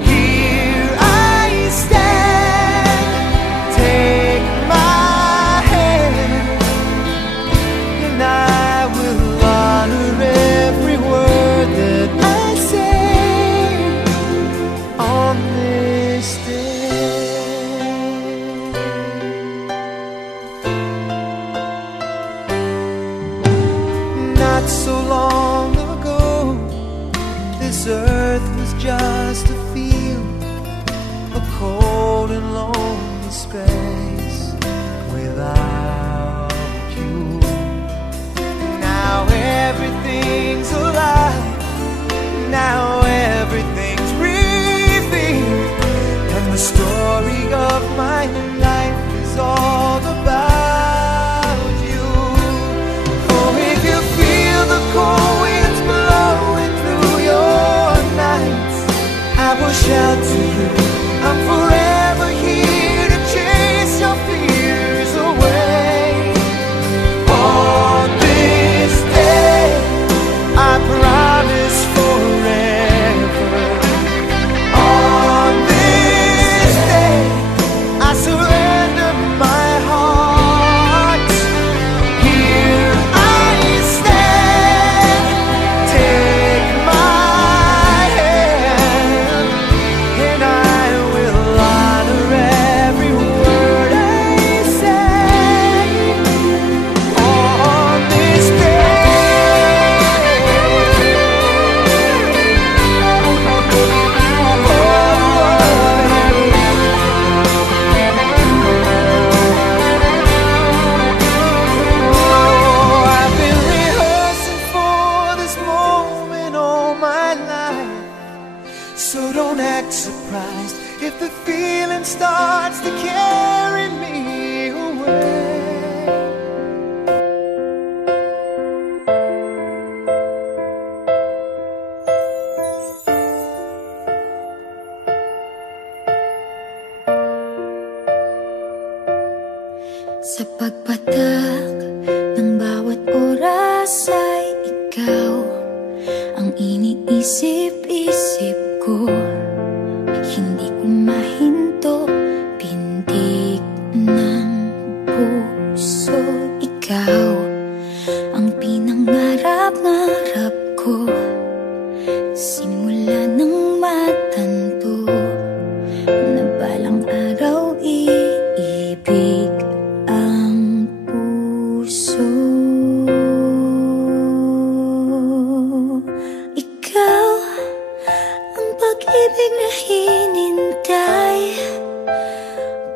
Here I stand, take my hand, and I will honor every word that I say on this day. Not so long ago, this earth was just a field, a cold and lonely space without you. Now everything's alive, now everything's revealed, and the story of my life is all about you. Oh, if you feel the cold winds blowing through your nights, I will shout to you, I'm forever here to chase your fears away. On this day, I promise forever. On this day, I surrender my heart. Here I stand, take my hand, and I will honor every word I say. On this I've been rehearsing for this moment all my life, so don't act surprised if the feeling starts to carry me away. Sa pagpatak ng bawat oras ay ikaw ang iniisip-isip ko. Hindi ko mahinto, pintig ng puso. Ikaw ang pinangarap-ngarap ko, simula ng matanto na balang araw iibig ang puso. Ikaw ang pag-ibig na hinintay,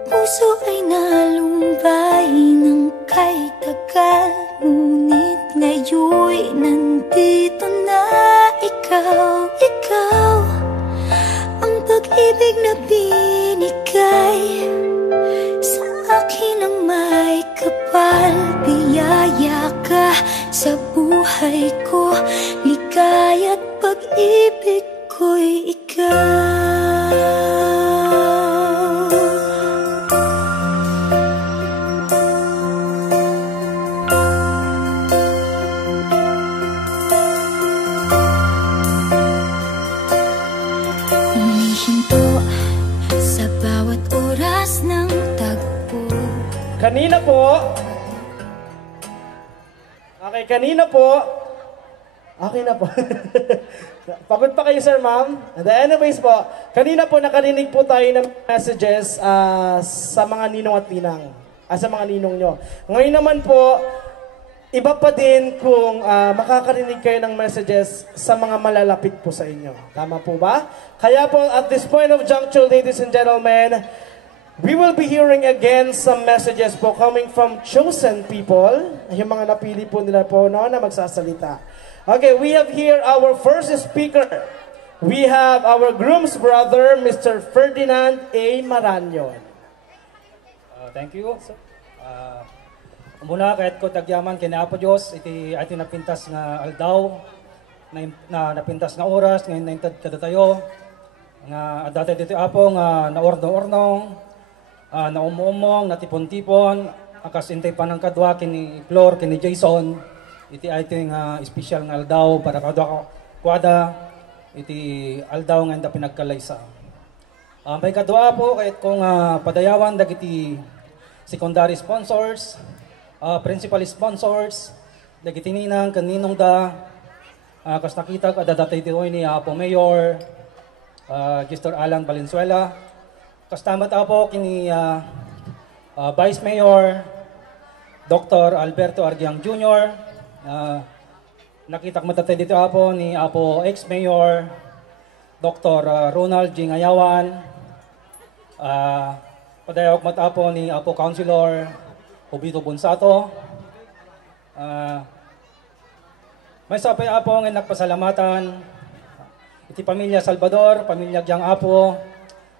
puso ay nalumbay ng kay tagal, ngunit ngayon'y nandito na ikaw. Ikaw ang pag-ibig na binigay sa akin ang may kapal. Biyaya ka sa buhay ko, ligaya't pag-ibig ko'y ikaw. Humihinto sa bawat oras ng tagpo. Kanina po. Okay, kanina po. Okay na po. Pagod pa kayo, sir, ma'am? And anyways po, kanina po nakarinig po tayo ng messages sa mga ninong at ninang. Sa mga ninong nyo. Ngayon naman po, Iba pa din kung makakarinig kayo ng messages sa mga malalapit po sa inyo. Tama po ba? Kaya po, at this point of juncture, ladies and gentlemen, we will be hearing again some messages po coming from chosen people. Yung mga napili po nila po no, na magsasalita. Okay, we have here our first speaker. We have our groom's brother, Mr. Ferdinand A. Maranyon. Thank you. Muna kahit ko tagyaman kina Apo Diyos, iti napintas nga aldaw, na napintas nga oras, ngayon naintad kada tayo, nga dati dito Apo nga naorno-ornong, na umuumong, natipon-tipon, akas intay pa ng kadwa kini Flor, kini Jason, iti nga special nga aldaw para kadwa kwada, iti aldaw nga pinagkalaysa. May kadwa po kahit kung padayawan dagiti secondary sponsors, principal sponsors, dagiti ninang kaninong da, kas nakita ka dadatay dito ni Apo Mayor, Mr. Alan Valenzuela, kas tamat Apo kini Vice Mayor, Dr. Alberto Argiang Jr., nakita ko matatay dito Apo ni Apo ex-Mayor, Dr. Ronald G. Ngayawan, padayawag matapo ni Apo Councilor Obito Bonsato. May sapay Apo nga nagpasalamatan iti pamilya Salvador, pamilya Gyang Apo,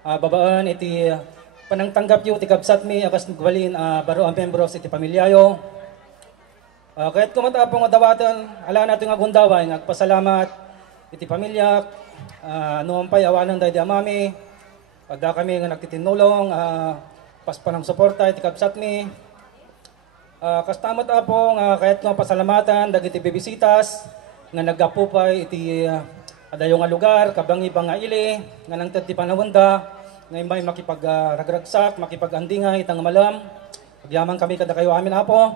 babaan iti panangtanggap yu iti kabsat mi akas nagbalin baro ang membros iti pamilyayo. Kahit kumatapo nga dawatan, ala natin nga gundaway, nagpasalamat iti pamilya, noong pa'y awanan dahi di amami, pagda kami nga nagtitinulong, paspanang suporta iti kabsat mi. Kastamat Apo nga kahit nga pasalamatan, dagiti bibisitas, nga nagapupay iti adayo nga lugar, kabang ibang nga ili, nga nang ti panawanda, nga may makipagragragsak, makipagandingay, itang malam, pagyaman kami kada kayo amin Apo.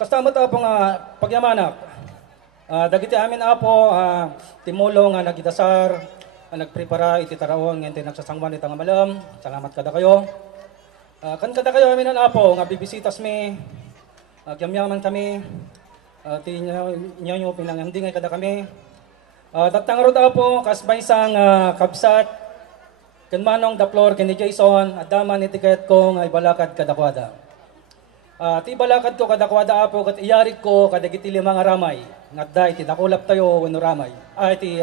Kastamat Apo nga pagyamanak, dagiti amin Apo, timulong nga nagidasar, nagprepara iti taraon, nga nagsasangwan itang malam, salamat kada kayo. Kan kada kayo amin Apo, nga bibisitas mi, gyamyaman kami, tinyo pinangandingay kada kami. Datangarot Apo, kasbay sang kabsat, kan manong da Flor kini Jason, adaman iti kayat ko nga ibalakad kadakwada. Ti balakad ko kadakwada Apo, kat iyarik ko kadagiti limang ramay, ngadda iti nakulap tayo wano ramay, iti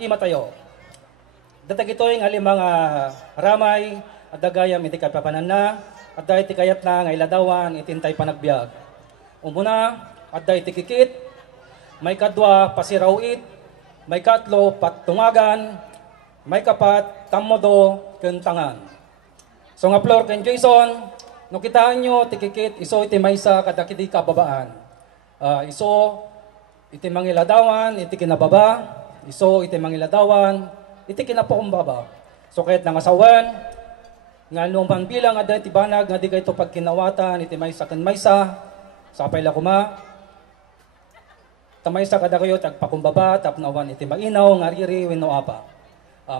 ima tayo. Datag ito yung limang ramay, at dagayam iti kapapanan na, at da iti kayat na nga iladawan, itintay panagbiag. Umuna, at da iti kikit, may kadwa pasirawit, may katlo pattungagan, may kapat tamodo kentangan. So nga Flor ken Jason, no kitaan nyo tikikit, iso iti maysa kadakiti kababaan. Iso iti mangiladawan, iti kinababa, iso iti mangiladawan, iti kinapakumbaba. So kahit nangasawan, nga lumang bilang nga dahil tibanag nga di kayo ito pagkinawatan, iti maysa kan maysa, sapay la kuma, tamaysa kada kayo tagpakumbaba, tapnawan iti mainaw, nga riri, wino apa.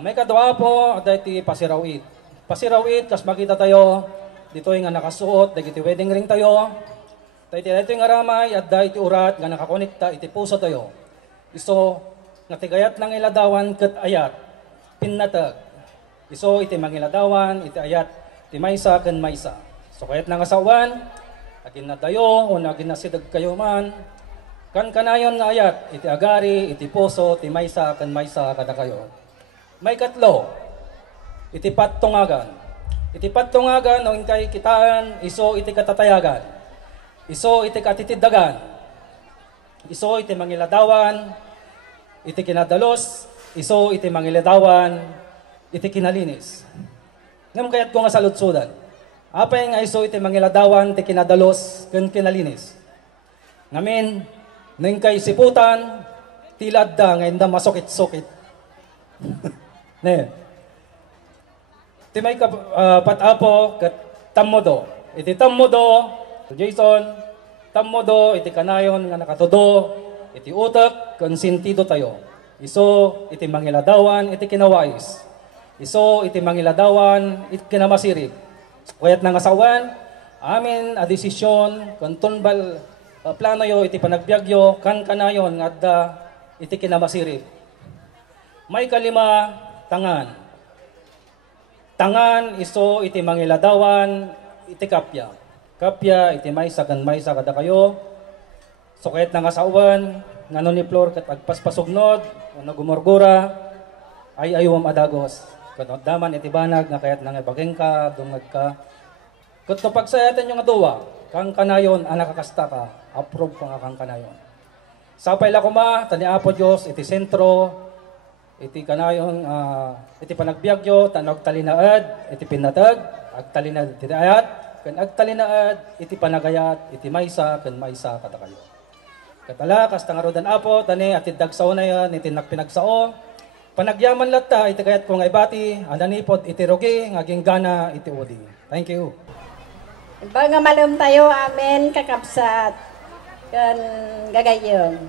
May kadwa po, dahil iti pasirawit. Pasirawit, kas makita tayo, dito yung nga nakasuot, dahil iti wedding ring tayo, dahil iti yung aramay, at dahil iti urat, nga nakakonekta, iti puso tayo. Iso, nga tigayat ng iladawan, kat ayat, pinnatag. Iso iti mangiladawan, iti ayat, iti maysa ken maysa. So kayat nang asawan, agin na tayo, o agin na sidag kayo man, kan kanayon nga ayat, iti agari, iti puso, iti maysa ken maysa kada kayo. May katlo, iti pattungagan. Iti pattungagan, o kay kitaan, iso iti katatayagan. Iso iti katitidagan. Iso iti mangiladawan, iti kinadalos, iso iti mangiladawan, iti kinalinis. Ngam kayat ko nga salutsudan. Apay nga iso iti mangiladawan, iti kinadalos, ken kinalinis. Ngamin, nang kay siputan, tilad da, ngayon da masukit-sukit. Ne. Iti may patapo, kat tammodo. Iti tammodo, Jason, tammodo, iti kanayon, nga nakatodo, iti utak, ken sentido tayo. Iso, iti mangiladawan, iti kinawais. Iso iti mangiladawan, iti kinamasirig. Kayat nang asawan, Amin a desisyon kung tunbal plano yo iti panagbiagyo kan kanayon nga adda iti kinamasirip. May kalima, tangan. Tangan iso iti mangiladawan iti kapya. Kapya iti maysa kan maysa kada kayo. So kahit nga sauwan, ngano ni Flor kat agpaspasugnod, ano gumurgura, ay ayawam adagos. Kano daman iti banag nga kahit nga bageng ka, dungag ka. Kat no pagsayatan yung aduwa, kang kanayon, anak kakasta ka, approve ko nga kang kanayon. Sapay la kuma, tani Apo Diyos, iti sentro, iti kanayon, iti panagbiagyo, tanag talinaad, iti pinatag, agtalinaad iti ayat, kan agtalinaad, iti panagayat, iti maysa, kan maysa kada kayo. Katala, kasta nga rodan Apo, tani ati dagsaw na yan, iti nakpinagsao, panagyaman latta, iti kayat kong ibati, ananipod, iti rogi, ngaging gana, iti udi. Thank you. Baga malum tayo, amen, kakapsat, kan gagayong,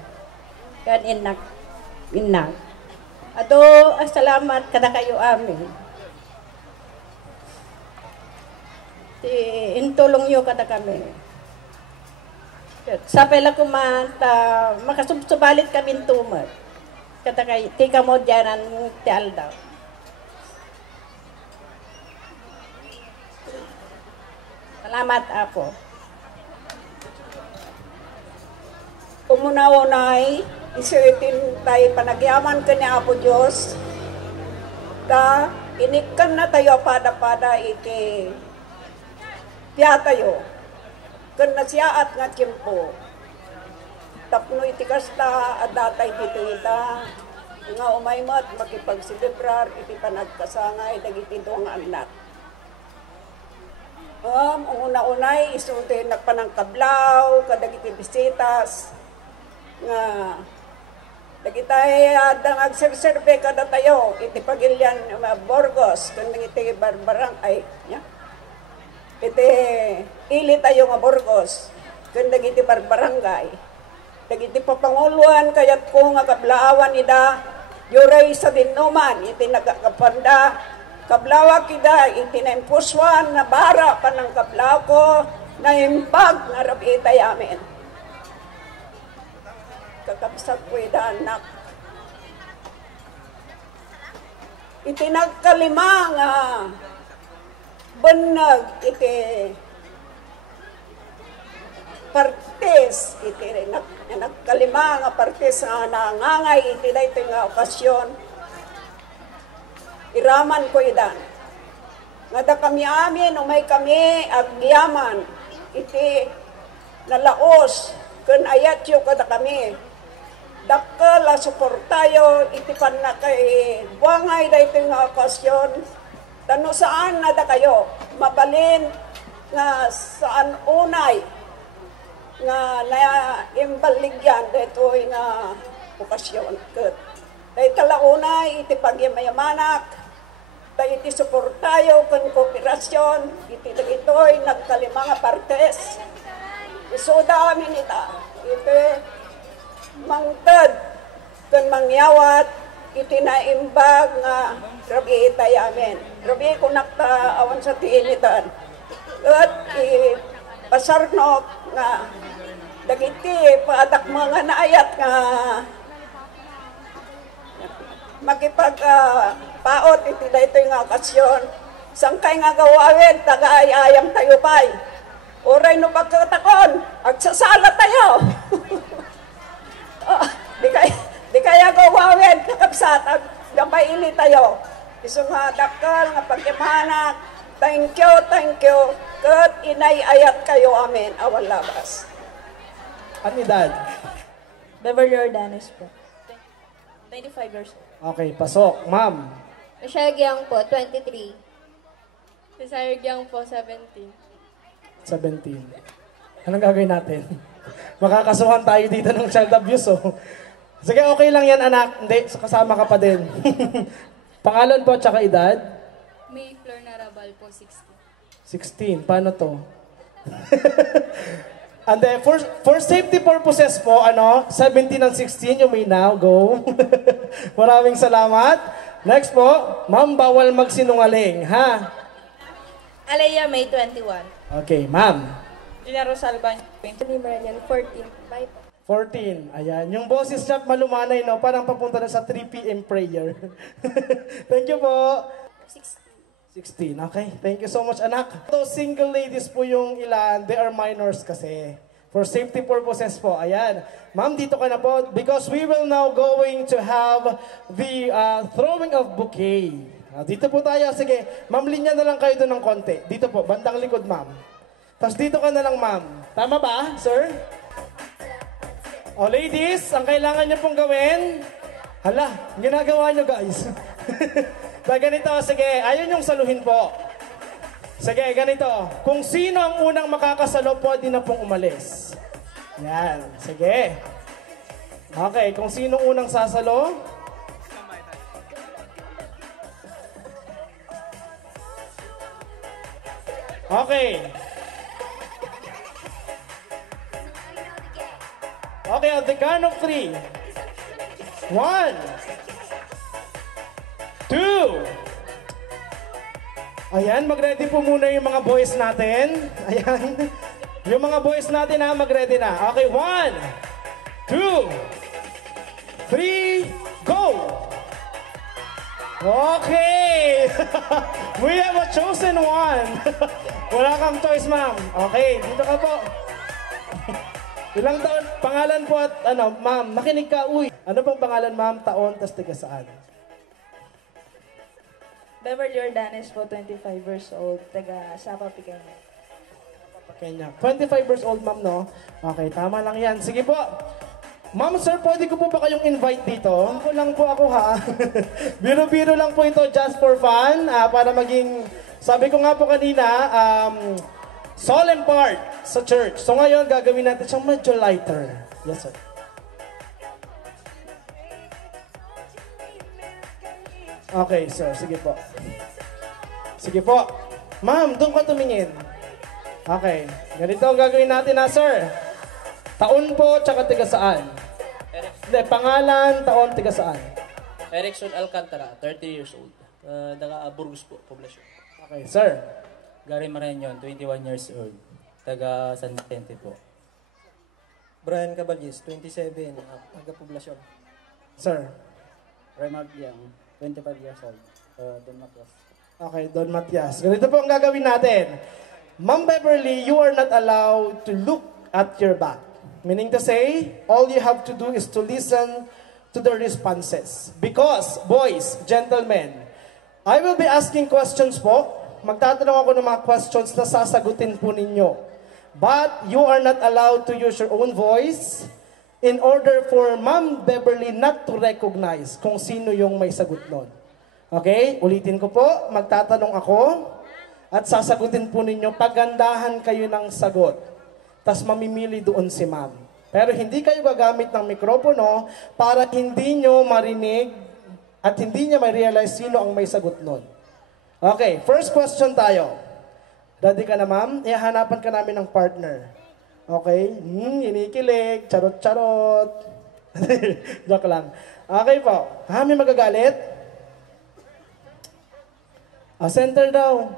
kan inak. Ato, salamat kada kayo amin. Intulong nyo kada kami. Sapay lang kumanta, makasubsubalit kami tumat. Kada kayo, tika mo dyanan ti aldaw. Salamat ako. Umunaw-unay, isuitin tayo panagyaman ka ni Apo Diyos. Ka, inikan na tayo pada-pada iti piya tayo. Kan nasyaat nga tiyempo. Tapno iti kasta at datay dito ita. Nga umaymat, makipagsilibrar, iti panagkasangay, dagiti doang anak. Ang una-unay, isunti nagpanangkablaw, kadagiti bisitas, nga dagitay adang agserserbe kada tayo, iti pagilyan Burgos, kung iti barbarang, ay, iti ili tayo nga Burgos, kung dagiti barbarangay, dagiti papanguluan, kayat ko nga kablaawan ida, yuray sa dinuman, iti nagkakapanda, kablawa kida, itinaimpuswan na bara pa ng kablaw ko, na imbag na rabi tayamin. Kakapsat ko ida anak. Itinagkalima nga banag iti partes, iti nagkalima nga partes nga nangangay, iti na ito nga okasyon. Iraman ko idan. Nga da kami amin, umay kami, agyaman, iti nalaos, kun ayat yu kada kami. Dakala suportayo, iti pan na kay buwangay da ito nga okasyon. Tano saan na da kayo, mabalin nga saan unay, nga naimbaligyan da ito nga okasyon. Dahil talaunay, iti pagyamayamak, dahil iti suportayo kung kooperasyon, iti ito'y nagkalimang partes. Isuda amin ita, iti mangtad, kung mangyawat, iti naimbag nga rabi itay amin. Rabi ko nakta awan sa tiinitan. At pasarnok nga dagiti paadak mga naayat nga makipag paot iti dayto nga okasyon. Sangkay nga gawawin, taga-ayayam tayo pa'y. Oray no pagkatakon, agsasala tayo. Di kaya gawawin, kakapsat, gabayili tayo. Iso nga dakal, nga pagkimanak, thank you, kat inay-ayat kayo amin, awan labas. Ano edad? Beverly Ordanes po. 25 years old. Okay, pasok. Ma'am. Michelle Giang po, 23. Desire Giang po, 17. 17. Anong gagawin natin? Makakasuhan tayo dito ng child abuse, oh. Sige, okay lang yan, anak. Hindi, kasama ka pa din. Pangalan po, tsaka edad? May Flor Narabal po, 16. 16. Paano to? And then, for safety purposes po, 17 and 16, you may now go. Maraming salamat. Next po, ma'am, bawal magsinungaling, ha? Alea, May 21. Okay, ma'am. Gina Rosalban, 20. Marian, 14. Bye po. 14. Ayan. Yung boses niya malumanay, no? Parang papunta na sa 3 p.m. prayer. Thank you po. 16. Okay. Thank you so much, anak. Those single ladies po yung ilan. They are minors kasi. For safety purposes po. Ayan. Ma'am, dito ka na po. Because we will now going to have the throwing of bouquet. Dito po tayo. Sige. Ma'am, linya na lang kayo doon ng konti. Dito po. Bandang likod, ma'am. Tapos dito ka na lang, ma'am. Tama ba, sir? O, ladies, ang kailangan niyo pong gawin, hala, ginagawa niyo, guys. Ganito, sige, ayun yung saluhin po. Sige, ganito. Kung sino ang unang makakasalo, pwede na pong umalis. Yan, sige. Okay, kung sino unang sasalo? Okay. Okay, on the count of 3. 1, 2. Ayan, mag-ready po muna yung mga boys natin. Ayan. Yung mga boys natin ha, mag-ready na. Okay, 1, 2, 3, go! Okay! We have a chosen one. Wala kang choice, ma'am. Okay, dito ka po. Ilang taon? Pangalan po at ano, ma'am, makinig ka, uy. Ano pong pangalan, ma'am? Taon, tas taga saan? Beverly Ordanes po, 25 years old, taga Sapa, Piqueña. Kenya. 25 years old, ma'am, no? Okay, tama lang yan. Sige po. Ma'am, sir, pwede ko po ba kayong invite dito? Ako lang po ako, ha? Biro-biro lang po ito, just for fun. Para maging, sabi ko nga po kanina, solemn part sa church. So ngayon, gagawin natin siyang medyo lighter. Yes, sir. Okay, sir. Sige po. Sige po. Ma'am, doon ka tumingin. Okay. Ganito ang gagawin natin na, sir. Taon po, tsaka tiga saan? Hindi, pangalan, taon, tiga saan? Erickson Alcantara, 30 years old. Taga Burgos po, poblasyon. Okay, sir. Gary Marenyon, 21 years old. Taga San Vicente po. Brian Caballes, 27, taga poblasyon. Sir. Remark Yang, 25 years old. Don Matias. Okay, Don Matias. Ganito po ang gagawin natin. Ma'am Beverly, you are not allowed to look at your back. Meaning to say, all you have to do is to listen to the responses. Because, boys, gentlemen, I will be asking questions po. Magtatanong ako ng mga questions na sasagutin po ninyo. But you are not allowed to use your own voice in order for Ma'am Beverly not to recognize kung sino yung may sagot nun. Okay? Ulitin ko po, magtatanong ako at sasagutin po ninyo, pagandahan kayo ng sagot. Tas mamimili doon si ma'am. Pero hindi kayo gagamit ng mikropono para hindi nyo marinig at hindi niya ma-realize sino ang may sagot nun. Okay, first question tayo. Ready ka na, ma'am? Ihanapan ka namin ng partner. Okay? Inikilig, charot-charot. Joke lang. Okay po. Ha, may magagalit? Center daw.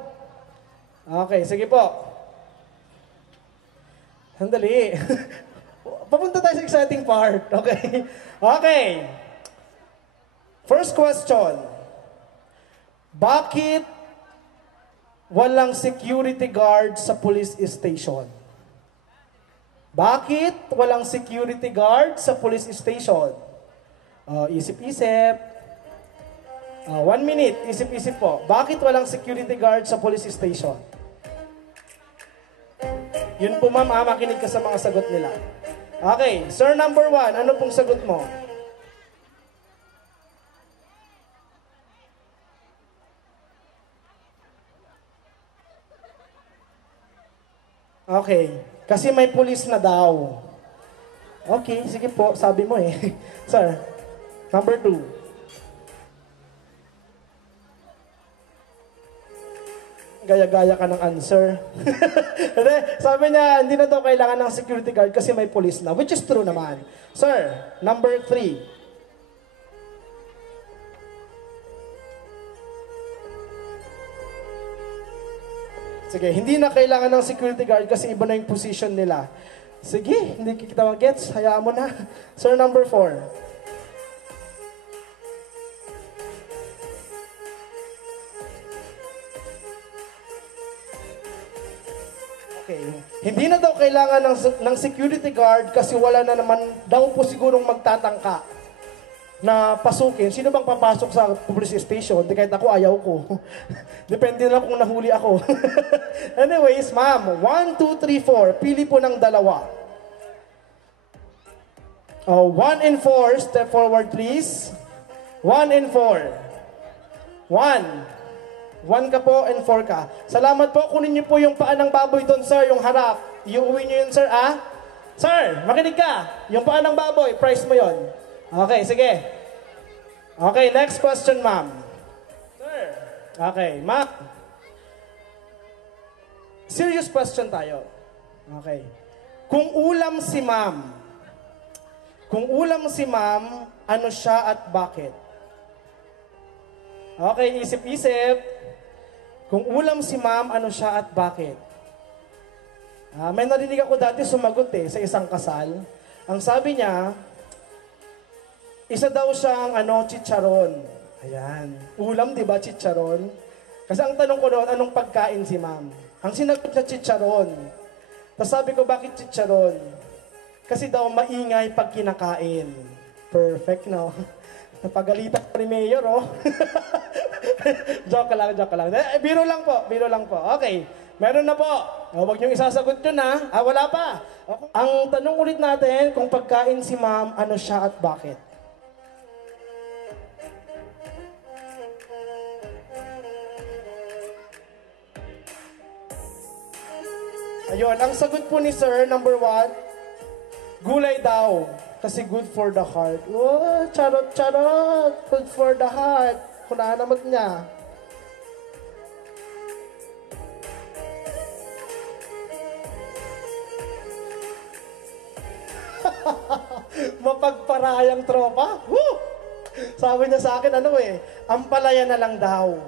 Okay, sige po. Sandali. Papunta tayo sa exciting part. Okay? Okay. First question. Bakit walang security guard sa police station? Bakit walang security guard sa police station? Isip-isip. 1 minute. Isip-isip po. Bakit walang security guard sa police station? Yun po, ma'am, makinig ka sa mga sagot nila. Okay, sir number 1, ano pong sagot mo? Okay, kasi may pulis na daw. Okay, sige po, sabi mo eh. Sir, number 2. Gaya-gaya ka ng answer. Sabi niya, hindi na daw kailangan ng security guard kasi may police na. Which is true naman. Sir, number 3. Sige, hindi na kailangan ng security guard kasi iba na yung position nila. Sige, hindi kita mag-gets. Hayaan mo na. Sir, number 4. Okay. Hindi na daw kailangan ng security guard kasi wala na naman daw po sigurong magtatangka na pasukin. Sino bang papasok sa police station? Di kahit ako, ayaw ko. Depende lang kung nahuli ako. Anyways, ma'am, 1, 2, 3, 4. Pili po ng dalawa. 1 and 4. Step forward, please. 1 and 4. 1. 1 ka po and 4 ka. Salamat po. Kunin niyo po yung paa ng baboy doon, sir. Yung harap. Iuwi niyo yun, sir, ah? Sir, makinig ka. Yung paa ng baboy, price mo yon. Okay, sige. Okay, next question, ma'am. Sir. Okay, ma'am. Serious question tayo. Okay. Kung ulam si ma'am, ano siya at bakit? Okay, isip-isip. Kung ulam si ma'am, ano siya at bakit? May narinig ako dati sumagot sa isang kasal. Ang sabi niya, isa daw siyang chicharon. Ayan. Ulam, di ba, chicharon? Kasi ang tanong ko noon, anong pagkain si ma'am? Ang sinagot niya, chicharon. Tapos sabi ko, bakit chicharon? Kasi daw maingay pag kinakain. Perfect, no? Napagalitan ko ni Mayor, oh. Joke lang. Biro lang po. Okay, meron na po. Huwag niyong isasagot yun, ha? Wala pa. Okay. Ang tanong ulit natin, kung pagkain si ma'am, ano siya at bakit? Ayun, ang sagot po ni sir, number 1, gulay daw. Kasi good for the heart. Oh, charot. Good for the heart. Kunaan naman niya. Mapagparayang tropa. Woo! Sabi niya sa akin, ampalaya na lang daw.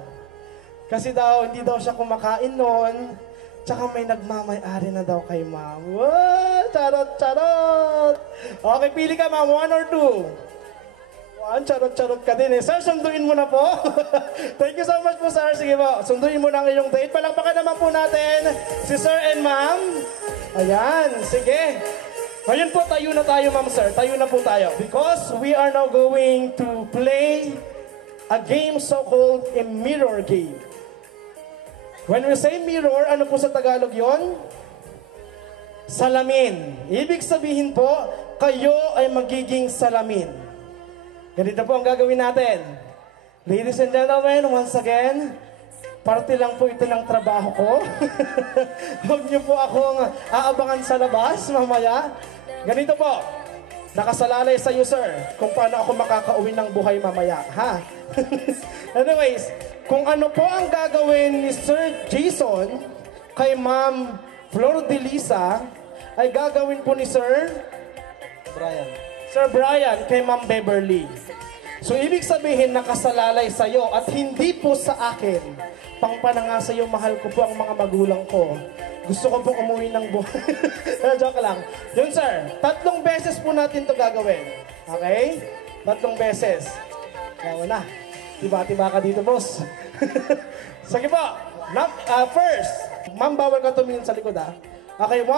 Kasi daw, hindi daw siya kumakain noon. Tsaka may nagmamay-ari na daw kay ma'am. Wow! Charot! Okay, pili ka ma'am. 1 or 2? 1, charot ka din Sir, sunduin mo na po. Thank you so much po, sir. Sige po, sunduin mo na ang iyong date. Palakpakan naman po natin si sir and ma'am. Ayan, sige. Ngayon po, tayo na tayo, ma'am, sir. Tayo na po tayo. Because we are now going to play a game so-called a mirror game. When we say mirror, ano po sa Tagalog yon? Salamin. Ibig sabihin po, kayo ay magiging salamin. Ganito po ang gagawin natin. Ladies and gentlemen, once again, parte lang po ito ng trabaho ko. Huwag niyo po akong aabangan sa labas mamaya. Ganito po, nakasalalay sa iyo, sir, kung paano ako makakauwi ng buhay mamaya. Ha? Anyways, kung ano po ang gagawin ni Sir Jason kay Ma'am Flor de Lisa, ay gagawin po ni Sir Brian kay Ma'am Beverly. So, ibig sabihin, nakasalalay sa'yo at hindi po sa akin. Pangpananga sa'yo, mahal ko po ang mga magulang ko. Gusto ko pong umuwi ng buhay. Joke lang. Yun, sir. 3 beses po natin to gagawin. Okay? 3 beses. Kaya na. Tiba-tiba ka dito, boss. Sige po. First, ma'am, bawal ka tumingin sa likod, ha? Okay, 1.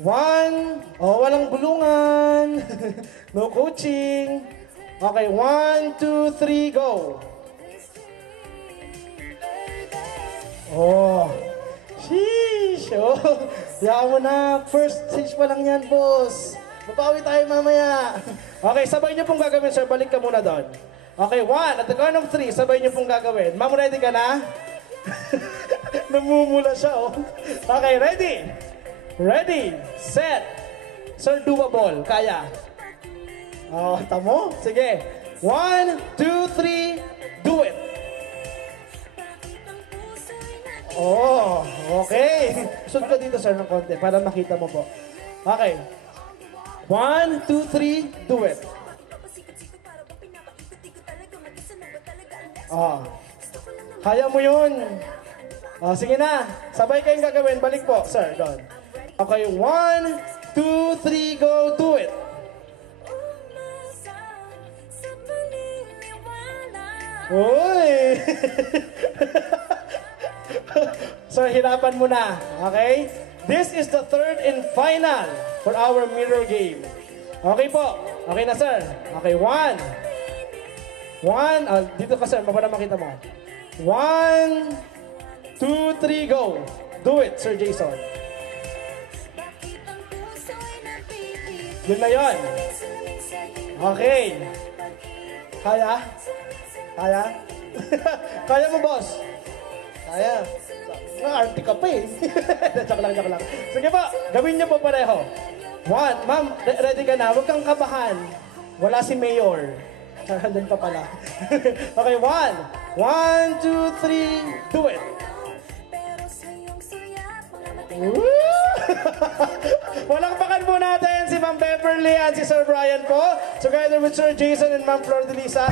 Walang bulungan. No coaching. Okay, 1, 2, 3, go. Sheesh. Yaan mo na. First stage pa lang yan, boss. Mapawi tayo mamaya. Okay, sabay niyo pong gagawin, sir. Balik ka muna doon. Okay, 1. At the count of 3, sabay niyo pong gagawin. Ma'am, ready ka na? Namumula siya, oh. Okay, ready? Ready, set. Sir, doable. Kaya. Tamo? Sige. 1, 2, 3, do it. Okay. Sunod ka dito, sir, ng konti para makita mo po. Okay. 1, 2, 3, do it. Kaya mo yun. Sige na. Sabay kayong gagawin. Balik po, sir. Doon. Okay, 1, 2, 3, go. Do it. Uy! So, hirapan mo na. Okay? This is the third and final for our mirror game. Okay po. Okay na, sir. Okay, 1. Dito ka, sir. Para makita mo. 1, 2, 3, go. Do it, Sir Jason. Yun na yun. Okay. Kaya? Kaya? Kaya mo, boss? Kaya. Arty ka pa eh. Joke lang. Sige po, gawin niyo po pareho. 1, ma'am, ready ka na? Huwag kang kabahan. Wala si Mayor. Doon pa pala. Okay, 1, 2, 3, do it. Walang pakan po natin si Ma'am Beverly at si Sir Brian po. Together with Sir Jason and Ma'am Flor de Lisa.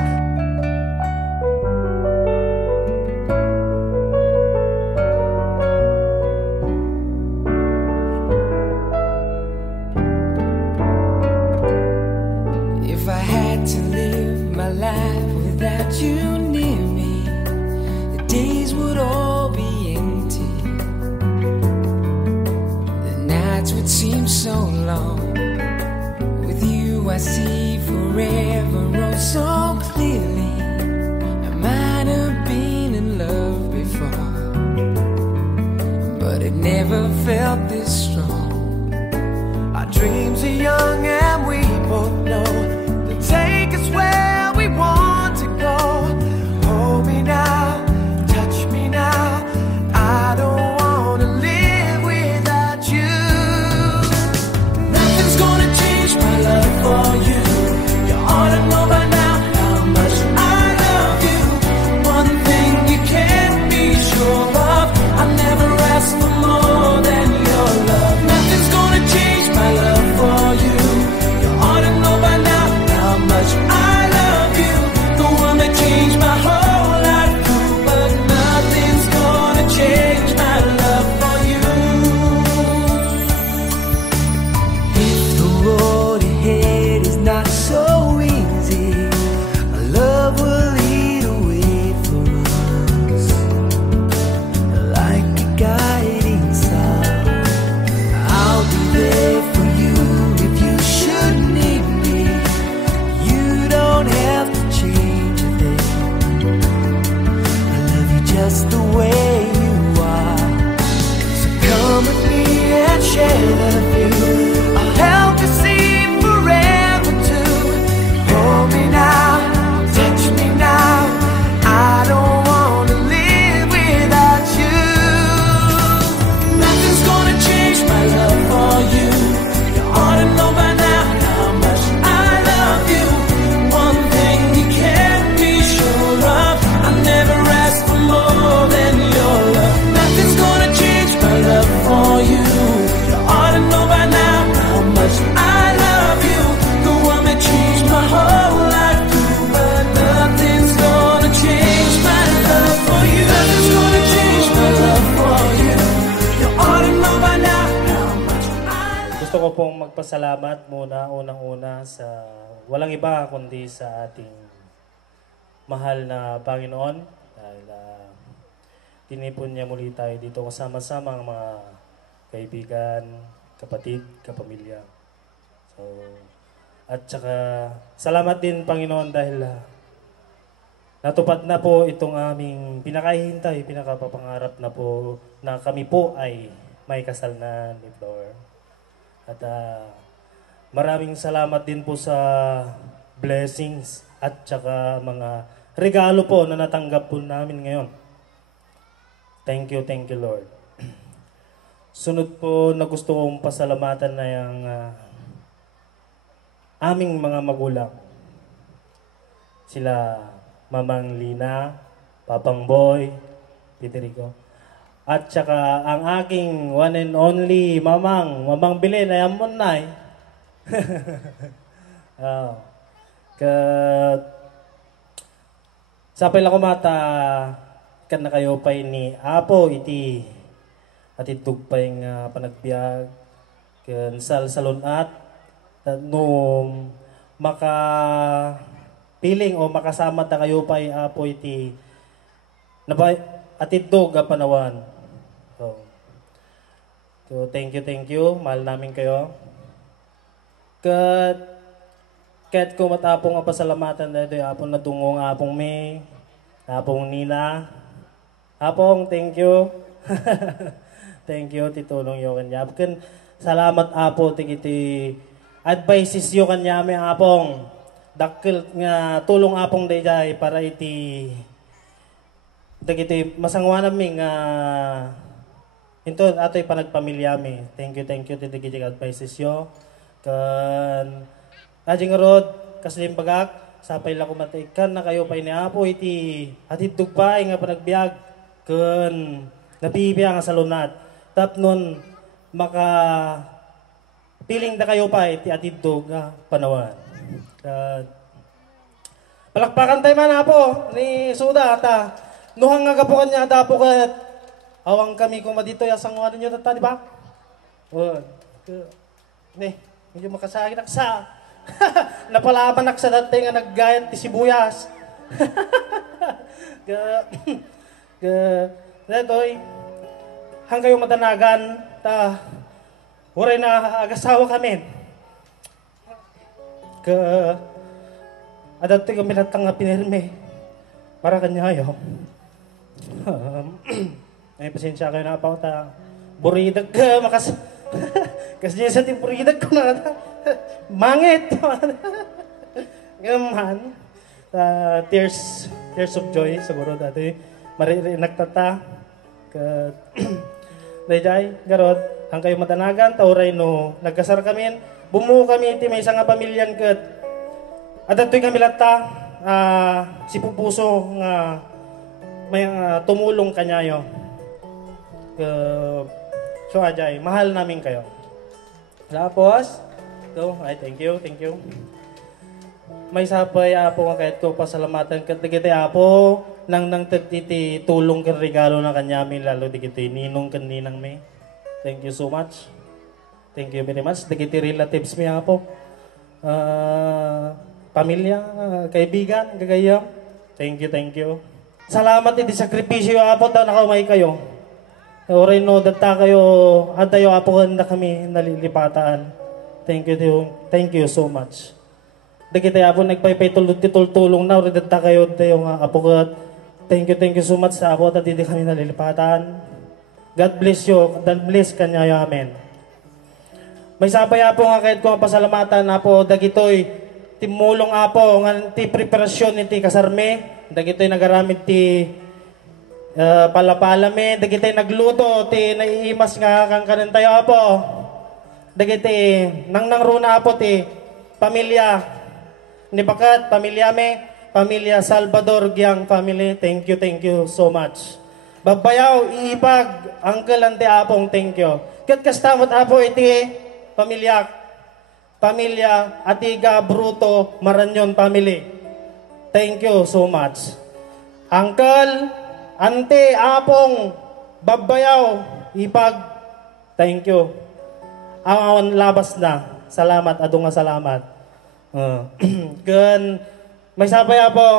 If I had to live my life without you near me, the days would all be empty. The nights would seem so long. With you I see forever oh so clearly. I might have been in love before, but it never felt this strong. Our dreams are young and we both know they'll take us where we want to go. Hold me now, touch me now. I don't wanna live without you. Nothing's gonna change my love for you. You ought to know by now how much I love you. One thing you can't be sure of, I never ask for more than your love. Nothing's gonna change my love for you. You ought to know by now how much I love you. The one that changed my whole life through, but nothing's gonna change my love for you. If the road ahead is not so easy, our love will lead a way for us, like a guiding star. I'll be there for you if you should need me. You don't have to change a thing. I love you just the way you are. So come with me and share the view. I'll help you see forever too. Hold me now, touch me now. I don't wanna live without you. Nothing's gonna change my love for you. You ought to know by now how much I love you. One thing you can't be sure of, I never ask for more than your love. Nothing's gonna change my love for you. You ought to know by now how much I love you. The one that changed my whole life through, but nothing's gonna change my love for you. Nothing's gonna change my love for you. You ought to know by now how much Gusto ko pong magpasalamat muna, unang-una, sa walang iba kundi sa ating mahal na Panginoon. Dahil tinipon niya muli tayo dito kasama-sama ang mga kaibigan, kapatid, kapamilya. So, at saka salamat din Panginoon dahil natupad na po itong aming pinakahihintay, pinakapapangarap na po na kami po ay may kasal na ni Flor. At maraming salamat din po sa blessings at saka mga regalo po na natanggap po namin ngayon. Thank you Lord. Sunod po na gusto kong pasalamatan na yung aming mga magulang. Sila Mamang Lina, Papang Boy, Peterico. At saka ang aking one and only Mamang Bilin, ayan mo na eh. Sapay lang ko mata kan na kayo pa'y ni Apo iti atitug pa'y nga panagbiag kan salunat nung piling o makasama ta kayo pa'y Apo iti atitug nga panawan. So thank you. Mahal namin kayo. Kahit ko matapong nga pasalamatan na ito, apong natungong apong may, apong Nina. Apong, thank you. Thank you, titulong yung kanya. Salamat apo, iti advices yung kanya may apong. Dakil nga tulong apong dayjay para iti masangwa namin nga ito ato'y panagpamilya mi. Thank you, titi advices yo. Kan Ajing Rod, kaslim bagak, sapay lang kumatikan na kayo pa iniapo iti atitug pa nga panagbiag kun nabibiya nga salunat. Tap nun piling na kayo pa iti atitug nga panawan. Palakpakan tayo man apo ni Suda ata nuhang nga gapukan niya dapo kat awang kami kung madito yasang ano nyo tata, di ba? Medyo makasagin sa napalaban sa dati nga naggayat ti sibuyas. Datoy, hang kayo madanagan, waray na agasawa kami. Adati kami natang nga pinirme para kanyayo. May pasensya kayo na pa buridag ka, kasi sa buridag ko na mangit. Gaman. Tears of joy siguro dati. Nagtata. Dayjay, garod, hang kayo matanagan, tauray no, nagkasar kami, bumuo kami iti may isang pamilyan kat. At ito'y kami lata, si Pupuso nga may tumulong kanyayo. So ajay, mahal namin kayo. Tapos, thank you. May sapay apo nga kahit ko pasalamatan katigiti apo nang titi tulong ken regalo na kanyami lalo digiti ninong ken ninang may. Thank you so much. Thank you very much. Digiti relatives mi apo. Pamilya, kaibigan, gagayam. Thank you. Salamat iti sakripisyo apo ta nakamay kayo. Oray no data kayo adayo apo na kami nalilipatan. Thank you so much. Dagiti apo nagpaypay tulong na oray data kayo tayo nga apo kat. Thank you so much sa apo at hindi kami nalilipatan. God bless you. God bless kanyayo. Amen. May sabay apo nga kahit ko pasalamatan apo dagitoy timulong apo nga ti preparasyon iti kasarme. Dagitoy nagaramid ti palapalame, dagiti nagluto, ti naiimas nga kang kanin tayo apo. Dagiti nang runa apo ti pamilya ni Bakat, pamilya pamilya Salvador Giang family. Thank you so much. Babayaw, iipag, uncle ante apong thank you. Kat kastamot apo iti pamilya Atiga Bruto Maranyon family. Thank you so much. Uncle, ante, apong, babayaw, ipag, thank you. Awan labas na. Salamat, adunga salamat. Kun, may sabay po,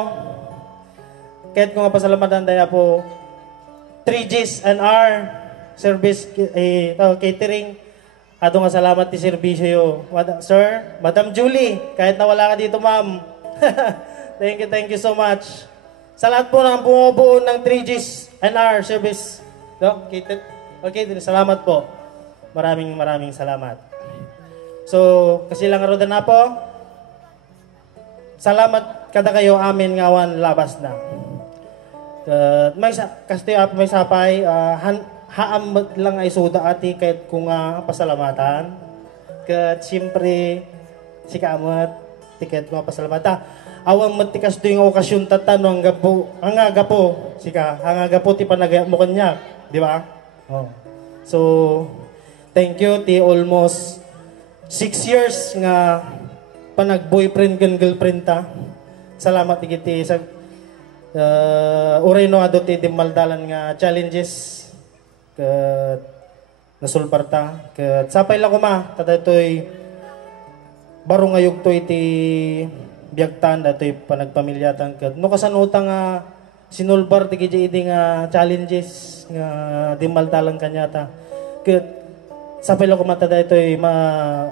kahit ko nga pasalamatan tayo po, 3Gs and R, service, catering, adunga salamat ti servisyo. Sir, Madam Julie, kahit nawala ka dito ma'am. Thank you so much. Sa lahat po ng bumubuo ng 3Gs and R service. Okay, salamat po. Maraming salamat. So, kasi lang arodan na po. Salamat kada kayo amin ngawan labas na. May sapay, haam lang ay suda ati kahit kung pasalamatan. Kat siyempre, si Kaamot, tiket ko pasalamatan. Awang matikas do yung okasyon tatano ang agapo ti panagaya mo kanya, di ba? So thank you ti almost 6 years nga panag boyfriend gan girlfriend ta. Salamat iti sa Uray no adto ti maldalan nga challenges ket nasulparta ket sapay la kuma tadaytoy baro nga yugto iti biagtan datoy panagpamilyatan ket no kasanuta nga sinulbar ti kiji nga challenges nga dimaldalan kanyata ket sapay la kuma tadaytoy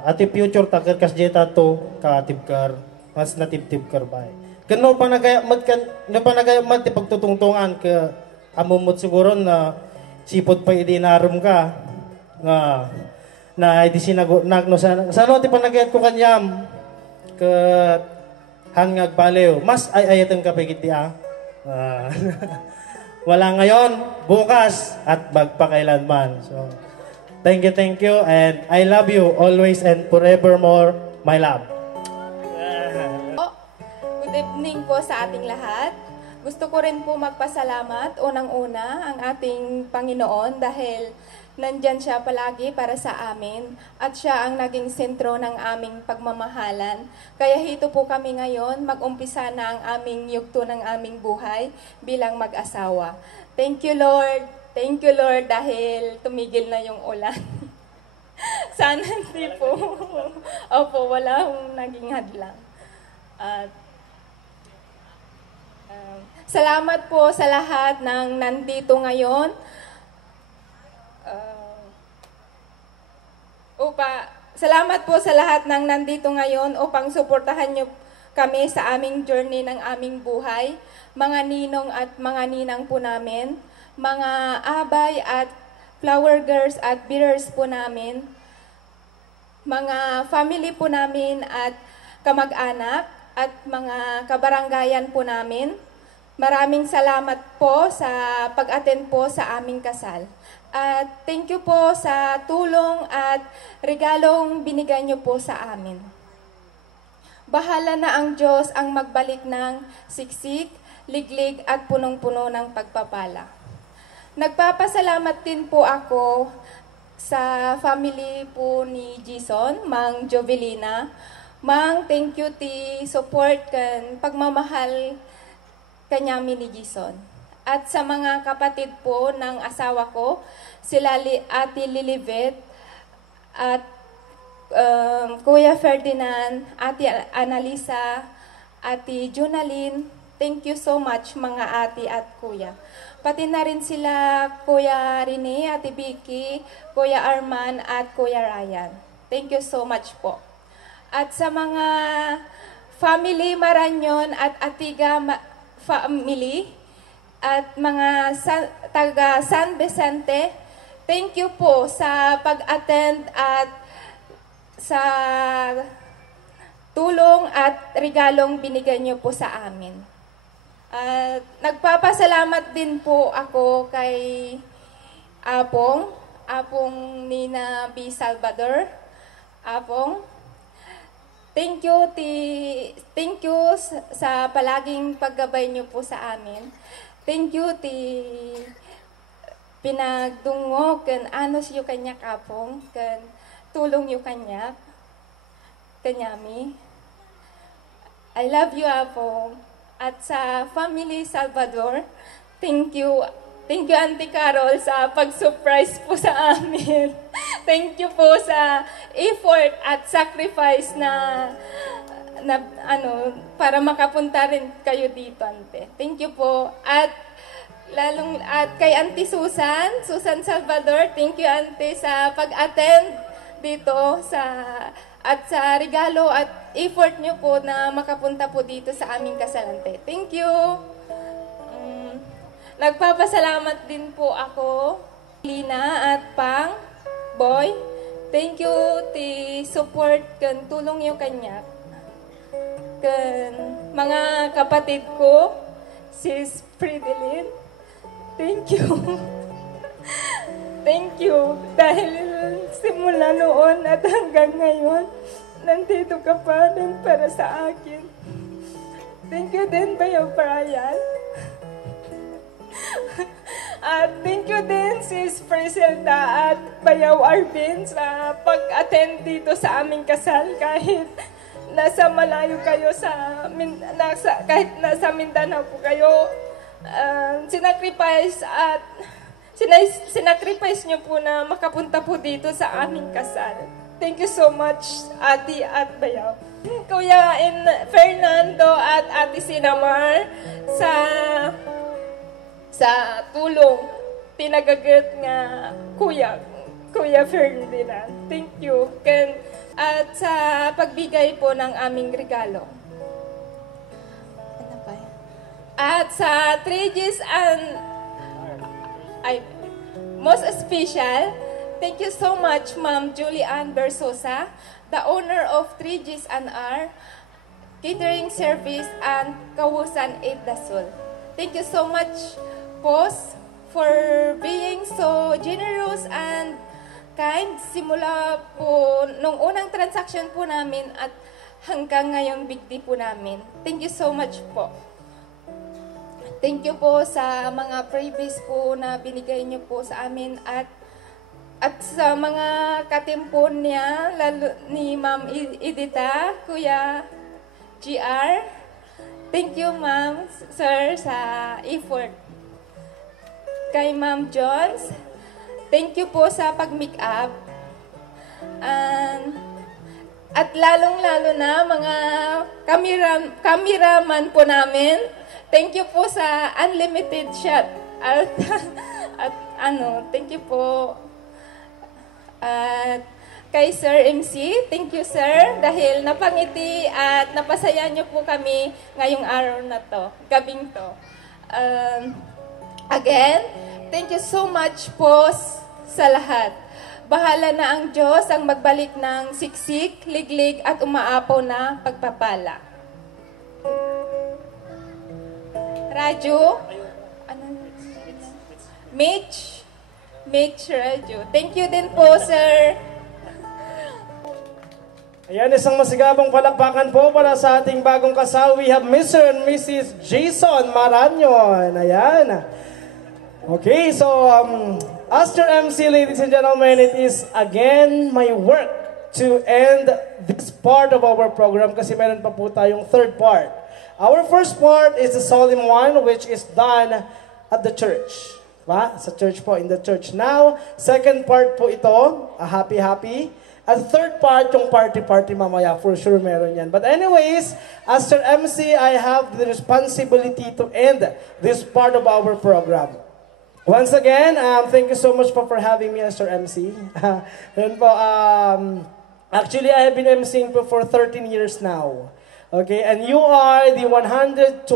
ati future ta ket kasjeta to katibkar mas natibtibkar bay. Kano panagayamat ti pagtutungtungan ka amumot siguro na sipot pa idinarum ka nga na iti sinagno sano ti panagayat ko kanyam ka hangag balew mas ayatan ka pagit ti wala ngayon bukas at magpakailanman. So thank you and I love you always and forevermore, my love. Good evening po sa ating lahat. Gusto ko rin po magpasalamat unang-una ang ating Panginoon dahil nandyan siya palagi para sa amin at siya ang naging sentro ng aming pagmamahalan. Kaya hito po kami ngayon, mag-umpisa na ang aming yugto ng aming buhay bilang mag-asawa. Thank you Lord dahil tumigil na yung ulan. Sana hindi po. Opo, wala akong naging hadlang. At salamat po sa lahat ng nandito ngayon. Salamat po sa lahat ng nandito ngayon upang suportahan niyo kami sa aming journey ng aming buhay. Mga ninong at mga ninang po namin, mga abay at flower girls at bearers po namin, mga family po namin at kamag-anak at mga kabaranggayan po namin. Maraming salamat po sa pag-attend po sa aming kasal. At thank you po sa tulong at regalong binigay niyo po sa amin. Bahala na ang Diyos ang magbalik ng siksik, liglig at punong-puno ng pagpapala. Nagpapasalamat din po ako sa family po ni Jason, Mang Jovelina. Mang, thank you ti support kan pagmamahal kanyami ni Jason. At sa mga kapatid po ng asawa ko, sila Ate Lilibet at Kuya Ferdinand, Ate Analisa, Ate Junalyn, thank you so much mga ate at kuya. Pati na rin sila Kuya Rene, Ate Vicky, Kuya Arman at Kuya Ryan. Thank you so much po. At sa mga family Maranyon at Atiga family at mga taga San Vicente, thank you po sa pag-attend at sa tulong at regalong binigay niyo po sa amin. At nagpapasalamat din po ako kay Apong Nina B. Salvador. Apong, thank you sa palaging paggabay niyo po sa amin. Thank you pinagdungo kan anos yu kanya kapong kan tulong yu kanya kanyami. I love you Apong. At sa family Salvador, thank you Auntie Carol sa pag-surprise po sa amin. Thank you po sa effort at sacrifice na para makapunta rin kayo dito, Ante. Thank you po. At kay Auntie Susan Salvador, thank you Ante sa pag-attend dito at sa regalo at effort nyo po na makapunta po dito sa aming kasalante. Thank you. Nagpapasalamat din po ako, Lina at Pang, Boy. Thank you ti support kan tulong yung kanya. Kan mga kapatid ko, Sis Fridelin. Thank you. Thank you. Dahil simula noon at hanggang ngayon, nandito ka pa rin para sa akin. Thank you din, Bayaw Brian. At thank you din, Sis Friselda at Bayaw Arvin sa pag-attend dito sa aming kasal kahit nasa malayo kayo kahit nasa Mindanao po kayo. sinacrifice at sinacrifice niyo po na makapunta po dito sa aming kasal. Thank you so much, Ate at Bayaw. Kuya Fernando at Ate Sinamar sa tulong pinagagat nga Kuya Ferdinand. Thank you. At sa pagbigay po ng aming regalo. At sa 3Gs and most special, thank you so much, Ma'am Julianne Bersosa, the owner of 3Gs and R Catering Service and Kawusan 8 Dasol. Thank you so much, boss, for being so generous and kind. Simula po nung unang transaction po namin at hanggang ngayong big day po namin. Thank you so much po. Thank you po sa mga freebies po na binigay niyo po sa amin at sa mga katimpon niya, lalo ni Ma'am Edita, Kuya GR. Thank you, Ma'am, Sir, sa effort. Kay Ma'am Jones, thank you po sa pag-make up. At lalong-lalo na mga cameraman po namin, thank you po sa unlimited shot. Thank you po. At kay Sir MC, thank you sir dahil napangiti at napasaya niyo po kami ngayong araw na to, gabing to. Again, thank you so much po sa lahat. Bahala na ang Diyos ang magbalik ng siksik, liglig at umaapaw na pagpapala. Radyo? Mitch Radyo. Thank you din po, sir. Ayan, isang masigabong palakpakan po para sa ating bagong kasal. We have Mr. and Mrs. Jason Maranyon. Ayan. Okay, so, Aster MC, ladies and gentlemen, it is again my work to end this part of our program kasi meron pa po tayong third part. Our first part is the solemn one which is done at the church. Ba? Sa church po, in the church. Now, second part po ito, a happy. At third part, yung party mamaya. For sure meron yan. But anyways, as Sir MC, I have the responsibility to end this part of our program. Once again, thank you so much for having me as Sir MC. Actually, I have been MCing for 13 years now. Okay, and you are the 112.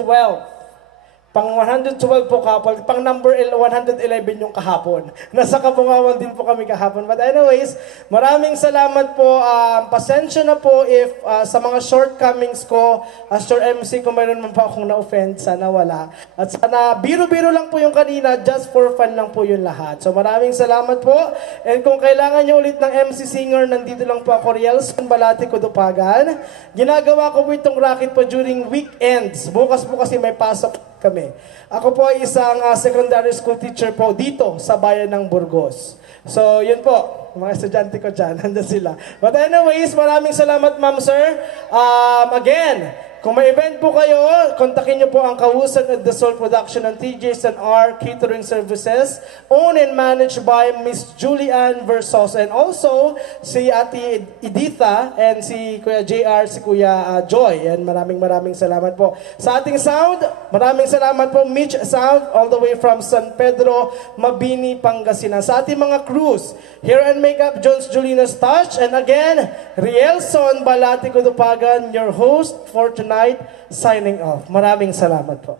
Pang 112 po couple, pang number 111 yung kahapon. Nasa Kabungawan din po kami kahapon. But anyways, maraming salamat po. Pasensya na po if sa mga shortcomings ko, as Sir MC, kung mayroon man po akong na-offend, sana wala. At sana biro-biro lang po yung kanina, just for fun lang po yung lahat. So maraming salamat po. And kung kailangan nyo ulit ng MC Singer, nandito lang po ako, Rielson Balati, Kudupagan. Ginagawa ko po itong racket po during weekends. Bukas po kasi may pasok kami. Ako po ay isang secondary school teacher po dito sa bayan ng Burgos. So, yun po. Mga estudyante ko dyan. Nandun sila. But anyways, maraming salamat, ma'am, sir. Again, kung may event po kayo, kontakin nyo po ang Kawusan at the Soul Production ng TJs and R Catering Services, owned and managed by Miss Julianne Versosa, and also si Ate Editha and si Kuya JR, si Kuya Joy. And maraming salamat po. Sa ating sound, maraming salamat po, Mitch Sound, all the way from San Pedro, Mabini, Pangasinan. Sa ating mga crews, Hair and Makeup, Jones Julinas Touch, and again, Rielson Balati Kudupagan, your host for tonight, signing off. Maraming salamat po.